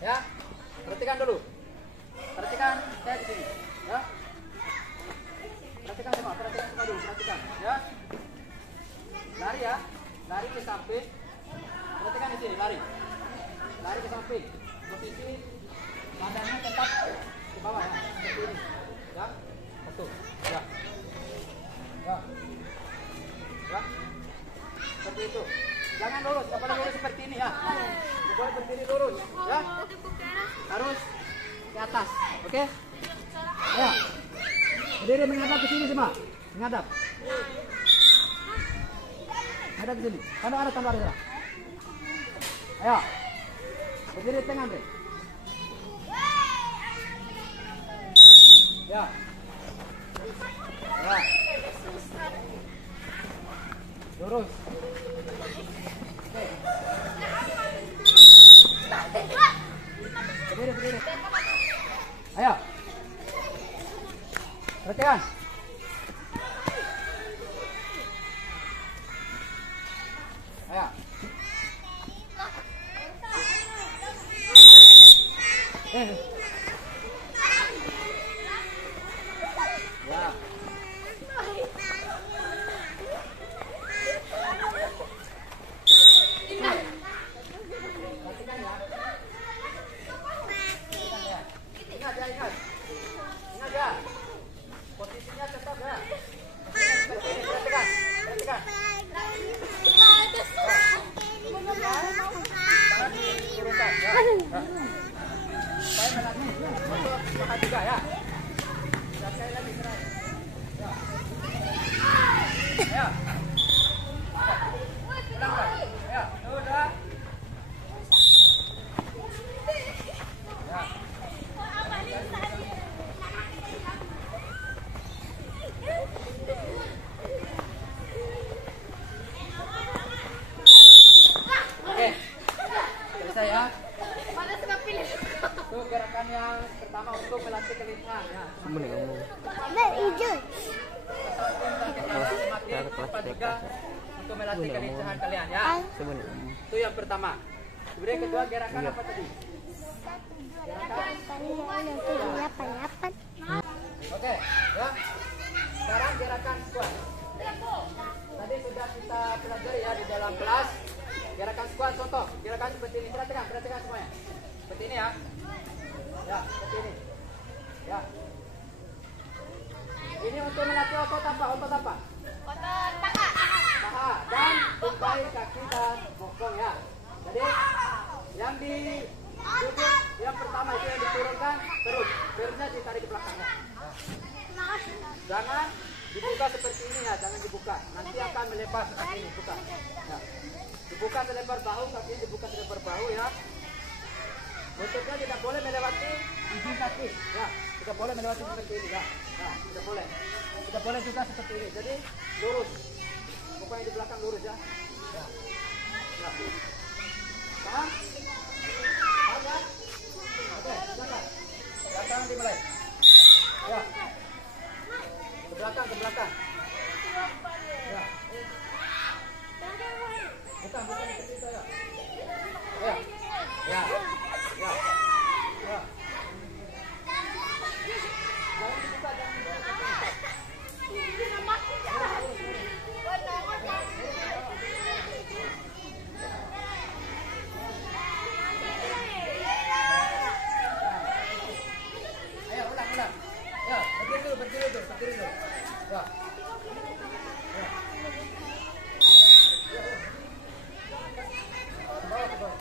Ya, perhatikan dulu. Perhatikan saya di sini. Ya. Perhatikan semua dulu. Ya. Lari ya, lari ke samping. Perhatikan di sini, lari ke samping. Posisi badannya tetap ke bawah ya, seperti ini. Ya, satu. Ya. Seperti itu. Jangan lurus, kepala lurus seperti ini ya. Boleh berdiri lurus, ya. Harus ke atas, oke? Ya. Berdiri menghadap ke sini semua. Menghadap. Menghadap ke sini. Tanda arah. Ayo. Berdiri di tengah, Andre. Ya. Lurus. Berdiri. Ayo. Perhatikan. Ayo. Ya. Ingat ya. Posisinya tetap ya. Perhatikan. Tangan turunkan ya. Saya untuk melatih kelincahan ya. Sebenarnya kamu. Hijau. Kelas 3 untuk melatih kelincahan kalian ya. Sebenarnya. Itu yang pertama. Kemudian yang kedua gerakan apa tadi? Oke, ya. Sekarang gerakan squat. Tadi sudah kita pelajari ya di dalam kelas. Gerakan squat contoh, gerakan seperti ini. Perhatikan semuanya. Seperti ini ya. Ya, seperti ini. Ya. Ini untuk melatih otot apa? Paha dan tumpai kaki dan bokong ya. Jadi yang di duduk yang pertama itu yang diturunkan perutnya ditarik ke belakang ya. Jangan dibuka seperti ini ya, jangan dibuka. Nanti akan melebar seperti ini, buka. Ya. Dibuka selebar bahu, kaki dibuka selebar bahu ya. Bentuknya tidak boleh melewati ujung kaki ya. Tidak boleh melewati seperti ini ya. Nah, tidak boleh. Tidak boleh juga seperti ini. Jadi lurus. Pokoknya di belakang lurus ya. Ya. Ya. Paham? Paham ya? Oke, silakan. Belakang dimulai. Ya. Ke belakang. Ya. Bukan seperti itu ya. Ya. Ya. Ya. Ya. Jangan dibuka, jangan dibuka. Ayo ulang. Ya, berdiri dulu. Ya. Ya. Ke bawah.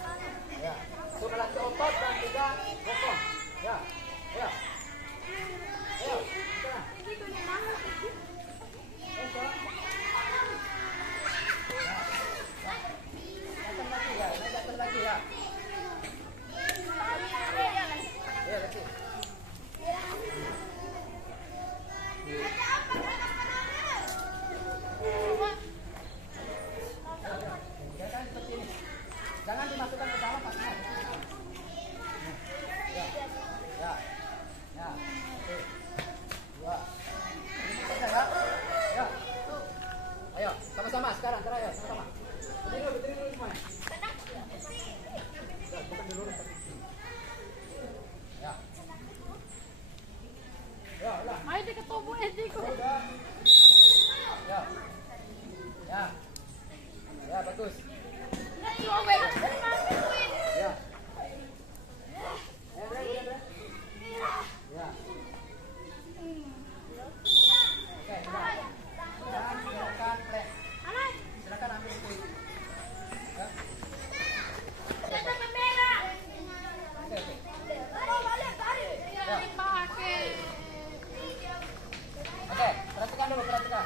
Ya. Untuk melatih otot dan juga bokong. Ya. Ya. Ayo. Sana. Naik lagi ya. Ya, lagi. Jangan seperti ini. Jangan dimasukkan ke dalam pasnya. Ya. Ya. Ya. Oke. Dua. Ini saja ya. Ya. Ayo, sama-sama sekarang, ayo, sama-sama. Berdiri dulu semuanya. Ya, bukan dulu. Ya. Ya, ulang. Ayo diketubuh SD-ku. Udah. Ya. Ya. Ya, bagus. Ya. Udah. Ya. Oke, udah. Dan silakan plank. Silakan ambil itu. Ya. Oke, perhatikan dulu. Perhatikan,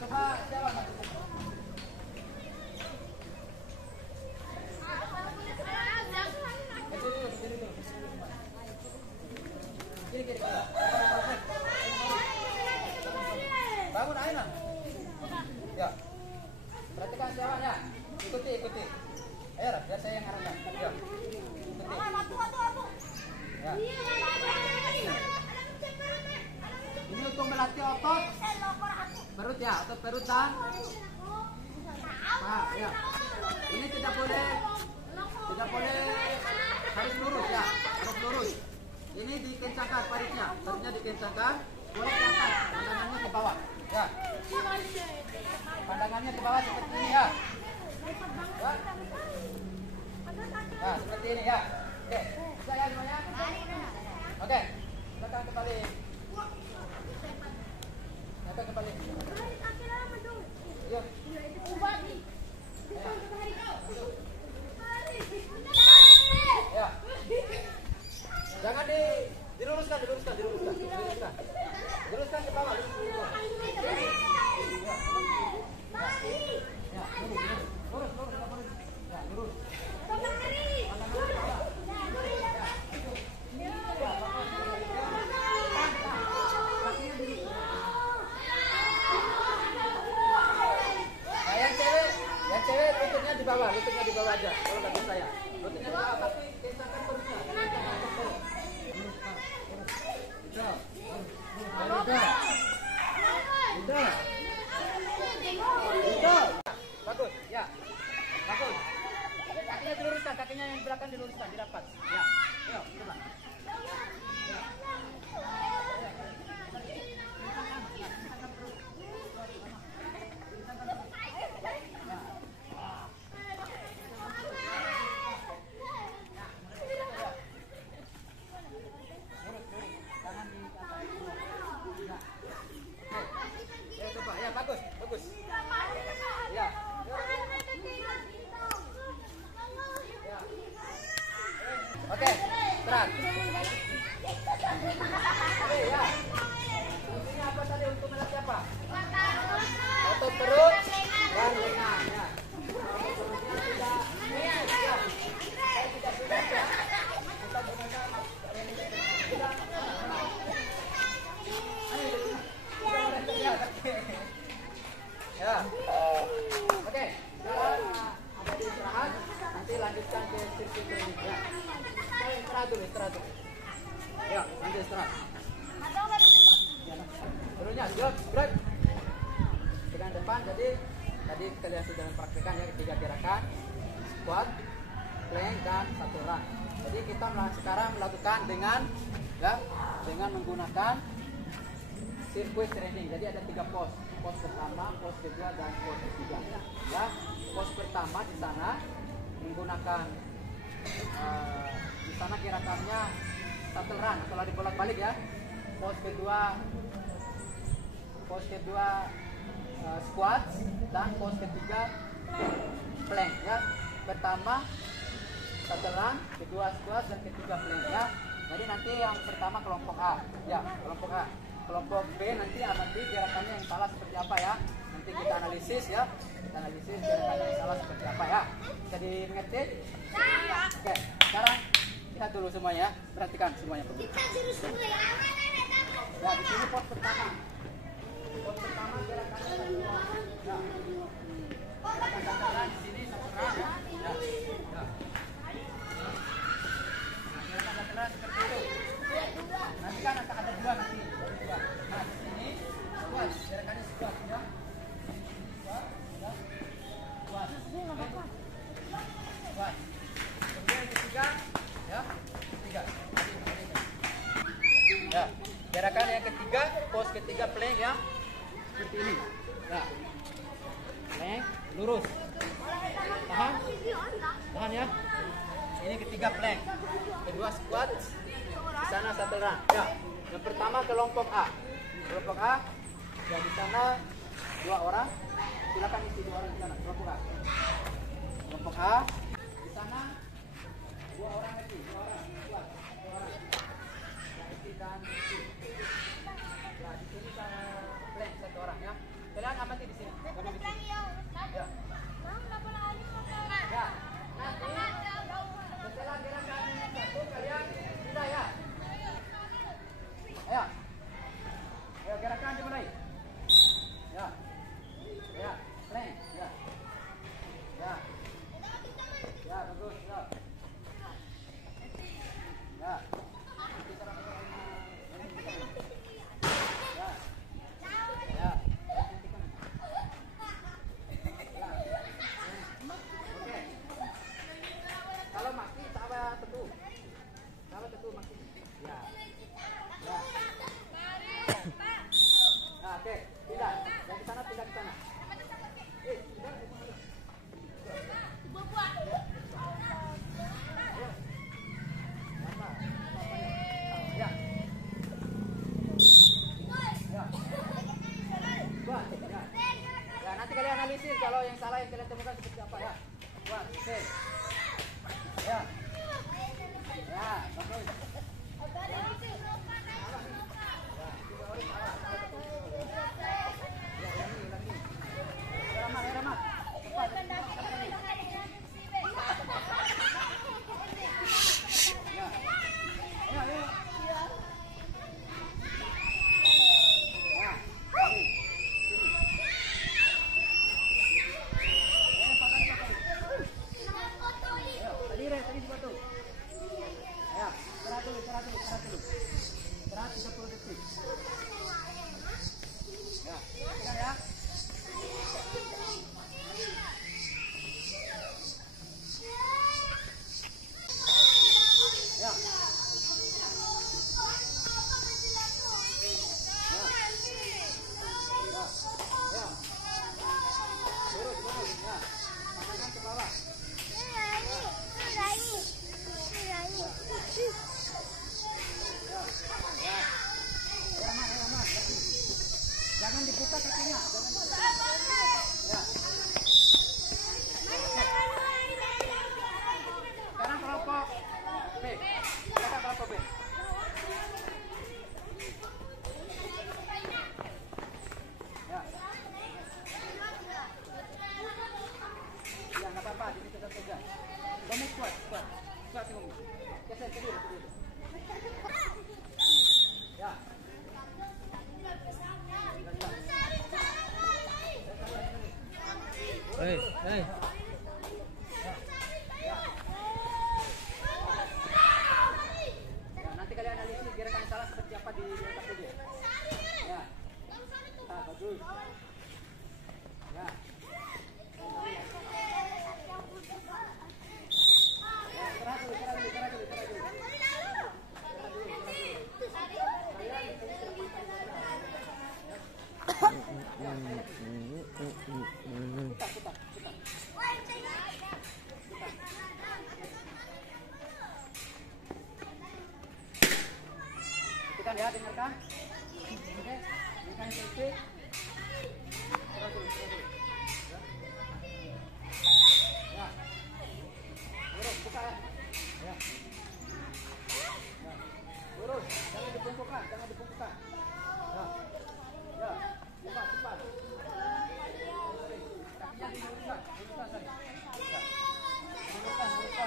coba jawab. Berdiri dulu. Kiri. Bangun, Aiman. Ya. Perhatikan jawabnya. Ikuti. Ayo, biar saya yang arahkan. Ya. Ikuti. Ya. Ini untuk melatih otot perut ya, otot perut dan ya. Ini tidak boleh harus lurus ya, harus lurus. Ini dikencangkan paritnya dikencangkan, boleh ke atas, pandangannya ke bawah ya. Pandangannya ke bawah seperti ini ya. Ya. Nah, seperti ini ya. Oke, bisa ya semuanya? Oke, silakan kembali. Nyata kembali. Yuk. Ya. Jangan diluruskan. Diluruskan ke bawah. Ya, lurus. Ya, lurus. Yang cewek lututnya di bawah aja. Kalau nggak bisa ya, lututnya di bawah tapi kencangkan perutnya. kakinya yang belakang diluruskan, dirapat. Ya, ayo, coba. Coba, ya bagus, bagus. Ya. Oke, terang. Oke, ya. Fungsinya apa tadi untuk melatih apa? Otot perut dan lengan. Ya. Ya. Oke, sekarang ada di istirahat, nanti lanjutkan ke sirkuit training ya. Saya istirahat dulu, istirahat dulu. Ya, lanjut istirahat. Turunnya, gerak. Pegang depan, jadi tadi kalian sudah mempraktikkan ya ketiga gerakan, squat, plank dan satu run. Jadi kita sekarang melakukan dengan menggunakan sirkuit training. Jadi ada 3 pos. Pos pertama, pos kedua, dan pos ketiga. Ya, pos pertama di sana menggunakan di sana gerakannya shuttle run atau lari bolak-balik ya. Pos kedua squat dan pos ketiga plank ya. Pertama shuttle run, kedua squat, dan ketiga plank ya. Jadi nanti yang pertama kelompok A ya, kelompok A. Kelompok B nanti amati gerakannya yang salah seperti apa ya. Nanti kita analisis ya. Kita analisis gerakannya yang salah seperti apa ya. Bisa dimengerti? Oke, sekarang lihat dulu semuanya. Perhatikan semuanya. Ya, di sini pos pertama. Pos pertama gerakannya ya. Gerakan di sini seperti ya. Ya. Gerakan lateral seperti itu. Nanti kan ada 2 nanti. Nah, di sini squat, gerakannya squat ya. Squat, ya. Squat. Squat. Kemudian yang ketiga, ya. Ketiga. Ya, gerakan yang ketiga, pos ketiga plank ya. Seperti ini. Ya. Plank, lurus. Tahan. Tahan ya. Ini ketiga plank. Kedua squat. Di sana shuttle run. Ya. Yang pertama kelompok A. Kelompok A. Ya, di sana 2 orang. Silakan isi 2 orang di sana. Kelompok A. Kelompok A. Di sana 2 orang lagi. 2 orang. Kuat. 2 orang. Ya, isi dan isi. Nah, di sini sama plank 1 orang ya. Kalian amati di sini. Kamu di sini. Ya. Ya. Nanti setelah gerakan yang 1 kalian sudah ya. Ayo. Ayo gerakan dimulai. Ya. Ya, plank. Ya. Ya. Ya, bagus. Ya. Ya. Ya. Ya. Oke. Kalau maki sahabat tetu. Sahabat tetu maki. Ya. Ya. Nah, oke, pindah. Yang ke sana, pindah ke sana. Pindah. Ya. Ya. Buat, ya. Ya, nanti kalian analisis kalau yang salah yang kalian temukan seperti apa ya. Buat, oke. Ya. Ya, bagus. Tadi Ya, pandangkan ke bawah. Jangan dibuka kakinya, jangan dibuka. Ya. Sekarang kelompok B. Silakan kelompok B. Ya. Ya, nggak apa-apa, ini tetap tegak. Kamu kuat, kuat. Kuat sih kamu. Geser ke diri, ke diri. Ya. Hei, hei. Ya, nanti kalian analisis gerakan salah seperti apa di otak dia. Ya. Bagus. Ya. Ya, istirahat dulu. Putar. Dengarkan ya, dengarkan. Oke, dengarkan selfie. Terus dulu. Ya. Lurus, buka ya. Ya. Lurus, jangan dibungkukkan. Ya. Ya, buka cepat. Kakinya diluruskan saja. Ya. Luruskan.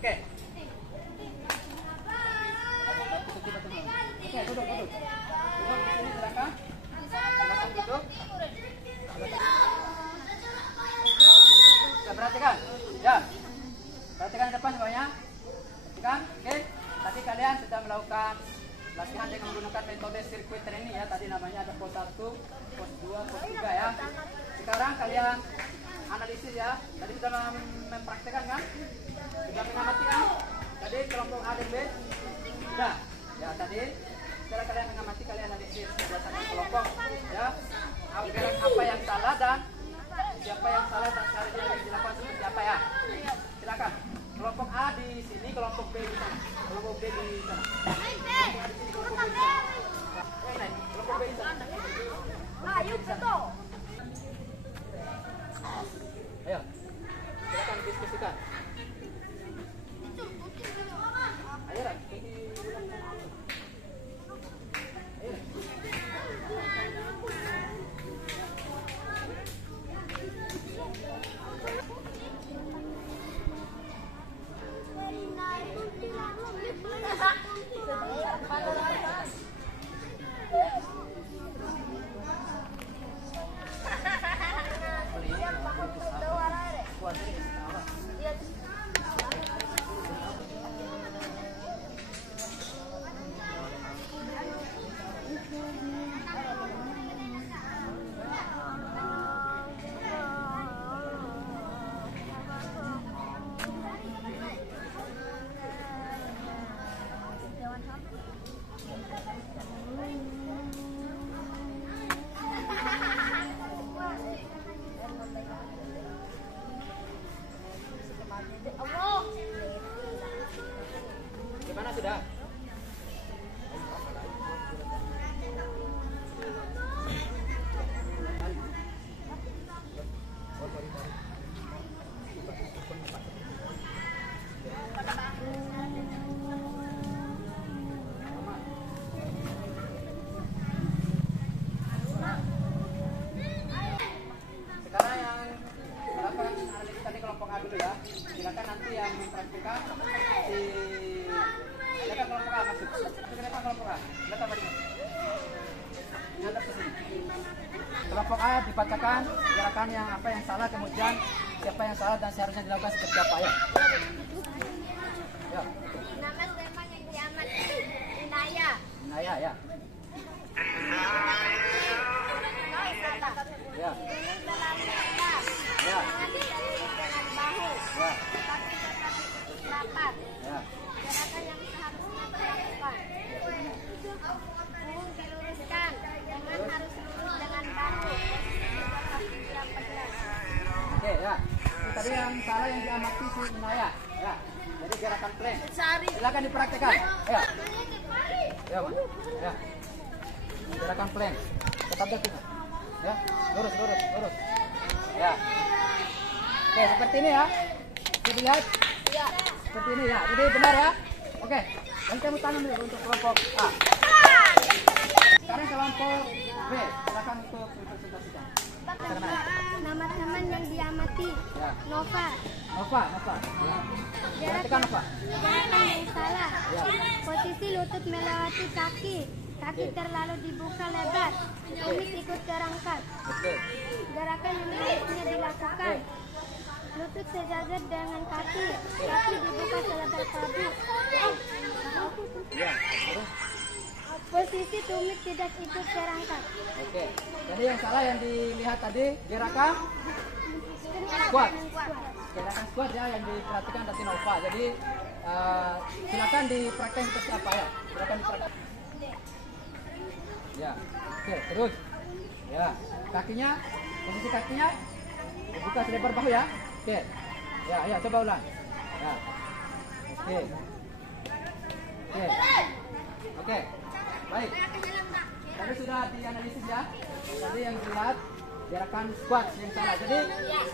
Oke. Oke, duduk. Duduk di sini silakan. Silakan duduk. Ya, perhatikan. Ya. Perhatikan depan semuanya. Perhatikan. Oke. Tadi kalian sudah melakukan latihan dengan menggunakan metode sirkuit training ya. Tadi namanya ada pos 1, pos 2, pos 3 ya. Sekarang kalian analisis ya. Tadi sudah mempraktekkan kan? Sudah mengamati kan? Tadi kelompok A dan B sudah. Ya tadi sekarang kalian mengamati, kalian analisis berdasarkan kelompok ya. Apa yang salah dan siapa yang salah dan caranya yang dilakukan seperti apa ya. Silakan. Kelompok A di sini, kelompok B di sana. Kelompok B di sana. Kelompok A di sini, kelompok B di sana. Kelompok B di sana. Ayo betul. Ayo. Silakan diskusikan. Ayo, Ran. dibacakan gerakan yang apa yang salah, kemudian siapa yang salah dan seharusnya dilakukan seperti apa ya. Ya. Nama tema yang diamati Inaya. Inaya ya. Ya. Ini selalu lebar. Ya. Jangan dikelilingi dengan bahu. Ya. Tapi tetap ditutup rapat. Ya. Gerakan yang seharusnya dilakukan. Punggung diluruskan. Jangan harus lurus dengan bahu. Juga kaki tidak pedas. Oke ya. Itu tadi yang salah yang diamati si Inaya. Ya. Jadi gerakan plank. Silakan dipraktekkan. Ya. Ya, Pak. Ya. Gerakan plank. Tetap dekat. Ya. Lurus. Ya. Oke, seperti ini ya. Dilihat. Ya. Seperti ini ya. Jadi benar ya. Oke. Dan kamu tangan dulu untuk kelompok A. Sekarang kelompok B. Silakan untuk presentasikan. Nama teman yang diamati. Ya. Nova. Nova. Ya. Perhatikan Nova. Gerakan yang salah. Ya. Posisi lutut melewati kaki. Kaki terlalu dibuka lebar. Tumit ikut terangkat. Oke. Gerakan yang harusnya dilakukan. Lutut sejajar dengan kaki. Kaki dibuka selebar padu. Ya. Terus. Posisi tumit tidak ikut terangkat. Oke. Jadi yang salah yang dilihat tadi gerakan squat. Gerakan squat ya yang diperhatikan dari Nova. Jadi silakan dipraktek seperti apa ya. Silakan dipraktek. Ya. Oke, terus. Ya. Kakinya, posisi kakinya buka selebar bahu ya. Oke. Ya, coba ulang. Ya. Oke. Oke. Baik. Tadi sudah dianalisis ya. Tadi yang dilihat gerakan squat yang salah. Jadi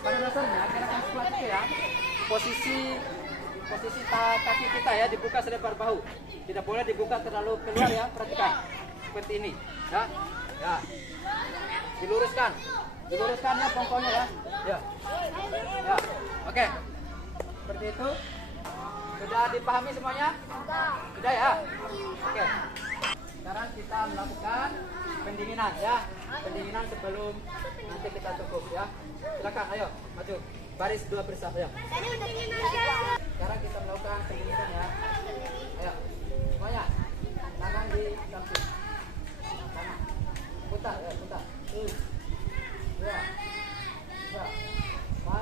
pada dasarnya gerakan squat itu ya posisi kaki kita ya dibuka selebar bahu. Tidak boleh dibuka terlalu keluar ya. Perhatikan. Seperti ini. Ya. Ya. Diluruskan ya pongkonya ya. Ya. Ya. Oke. Seperti itu. Sudah dipahami semuanya? Sudah ya? Oke. Sekarang kita melakukan pendinginan ya. Pendinginan sebelum nanti kita cukup ya. Silakan ayo maju. Baris 2 bersama ya. Sekarang kita melakukan pendinginan ya. Ayo. Semuanya. Tangan di samping. Tangan. Putar ya, putar. 1 2 3 4 5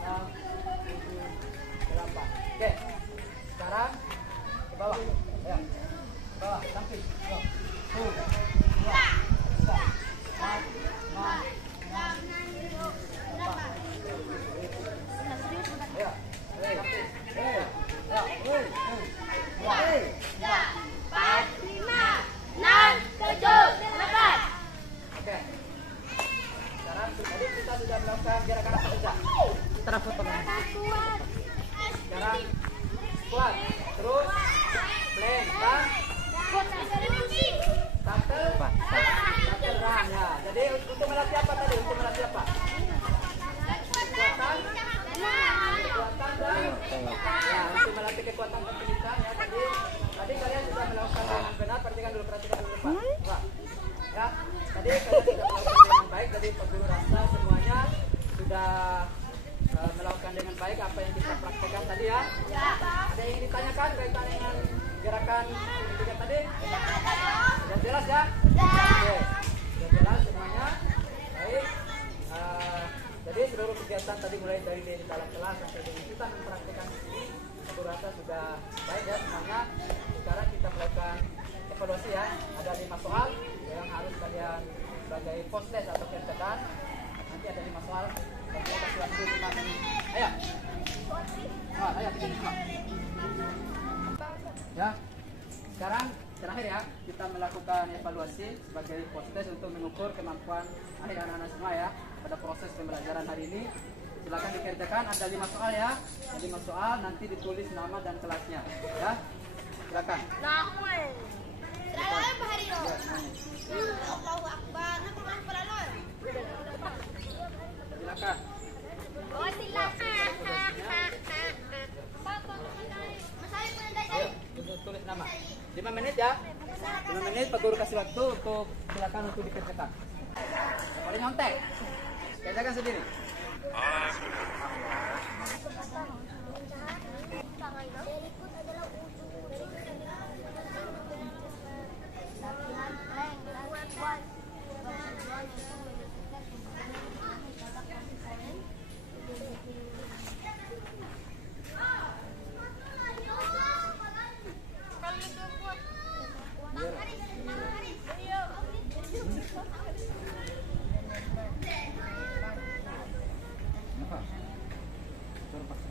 6 7 8. Oke. Sekarang ke bawah. Ya. Bawah, samping. 1 2 3 4 5 6 Ya. Oke. Sekarang tadi kita sudah melakukan gerakan apa saja? Sekarang squat, terus plank, dan shuttle run ya. Jadi untuk melatih apa tadi? Untuk melatih apa? Kekuatan dan ya, untuk melatih kekuatan pendidikan ya. Tadi kalian sudah melakukan dengan benar. Perhatikan dulu depan. Wah. Ya, tadi kalian sudah melakukan dengan baik. Jadi Pak Guru rasa semuanya sudah melakukan dengan baik apa yang kita praktekkan tadi ya. Ada yang ditanyakan kaitan dengan gerakan ketiga tadi? Sudah jelas ya? Oke. Sudah jelas semuanya. Baik. Jadi seluruh kegiatan tadi mulai dari di dalam kelas sampai dengan kita mempraktekkan di sini, aku rasa sudah baik ya semuanya. Sekarang kita melakukan evaluasi ya. Ada 5 soal yang harus kalian sebagai post test atau kerjakan. Nanti ada 5 soal. Dan kita kasih waktu 5 menit. Ayo. Ayo bikin semua. Ya. Sekarang terakhir ya, kita melakukan evaluasi sebagai post test untuk mengukur kemampuan anak-anak semua ya pada proses pembelajaran hari ini. Silakan dikerjakan, ada 5 soal ya. Ada 5 soal, nanti ditulis nama dan kelasnya ya. Silakan. Silakan. Oh, silakan. Ayo, tulis nama. 5 menit ya. 5 menit Pak Guru kasih waktu untuk silakan untuk dikerjakan. Ada nyontek. Kerjakan sendiri. Berikut adalah ujung latihan plank dan squat. Tujuan itu meningkatkan kebugaran dalam konsisten. Apa? Suruh paksa.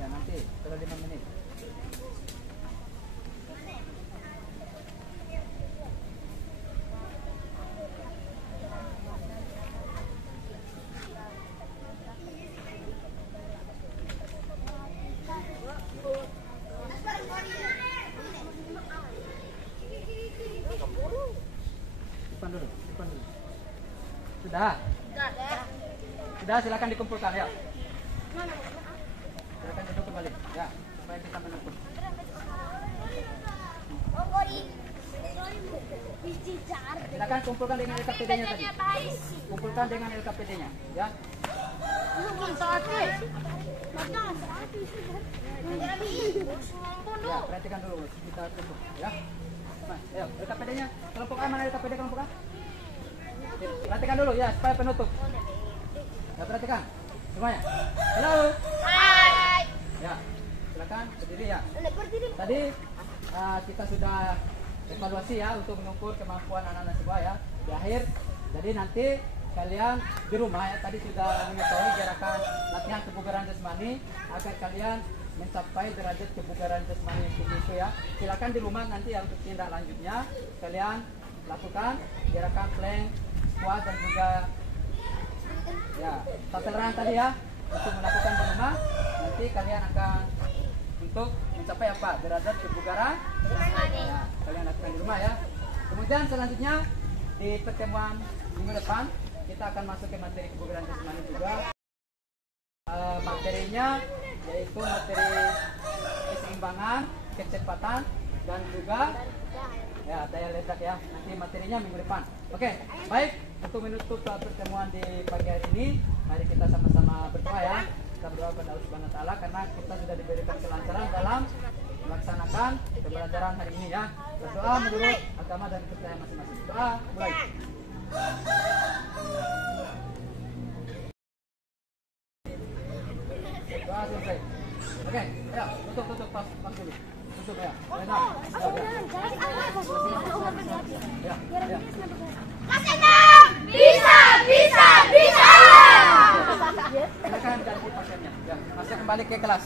Ya nanti setelah 5 menit. Depan dulu. Sudah. Sudah, silakan dikumpulkan ya. Silakan duduk kembali. Ya, supaya kita menentukan. Silakan kumpulkan dengan LKPD-nya tadi. Kumpulkan dengan LKPD-nya, ya. Ya, perhatikan dulu, kita tunggu, ya. Mas, ayo, LKPD-nya. Kelompok A mana LKPD kelompok A? Perhatikan dulu ya, supaya penutup. Ya, perhatikan semuanya. Halo. Hai. Ya, silakan berdiri ya. Tadi kita sudah evaluasi ya untuk mengukur kemampuan anak-anak semua ya di akhir. Jadi nanti kalian di rumah ya tadi sudah mengetahui gerakan latihan kebugaran jasmani agar kalian mencapai derajat kebugaran jasmani yang tinggi itu ya. Silakan di rumah nanti ya untuk tindak lanjutnya kalian lakukan gerakan plank, squat dan juga ya shuttle run tadi ya untuk melakukan di rumah. Nanti kalian akan untuk mencapai apa derajat kebugaran ya, kalian lakukan di rumah ya. Kemudian selanjutnya di pertemuan minggu depan kita akan masuk ke materi kebugaran jasmani juga. Materinya yaitu materi keseimbangan, kecepatan dan juga ya daya ledak ya. Nanti materinya minggu depan. Oke, baik. Untuk menutup pertemuan di pagi hari ini, mari kita sama-sama berdoa ya. Kita berdoa kepada Allah Subhanahu wa taala karena kita sudah diberikan kelancaran dalam melaksanakan pembelajaran hari ini ya. Berdoa menurut agama dan kepercayaan masing-masing. Doa mulai. Doa selesai. Oke, ayo tutup pas dulu. Tutup ya. Ya. Mas Enam, bisa. Silakan ganti pasiennya. Ya, masuk kembali ke kelas.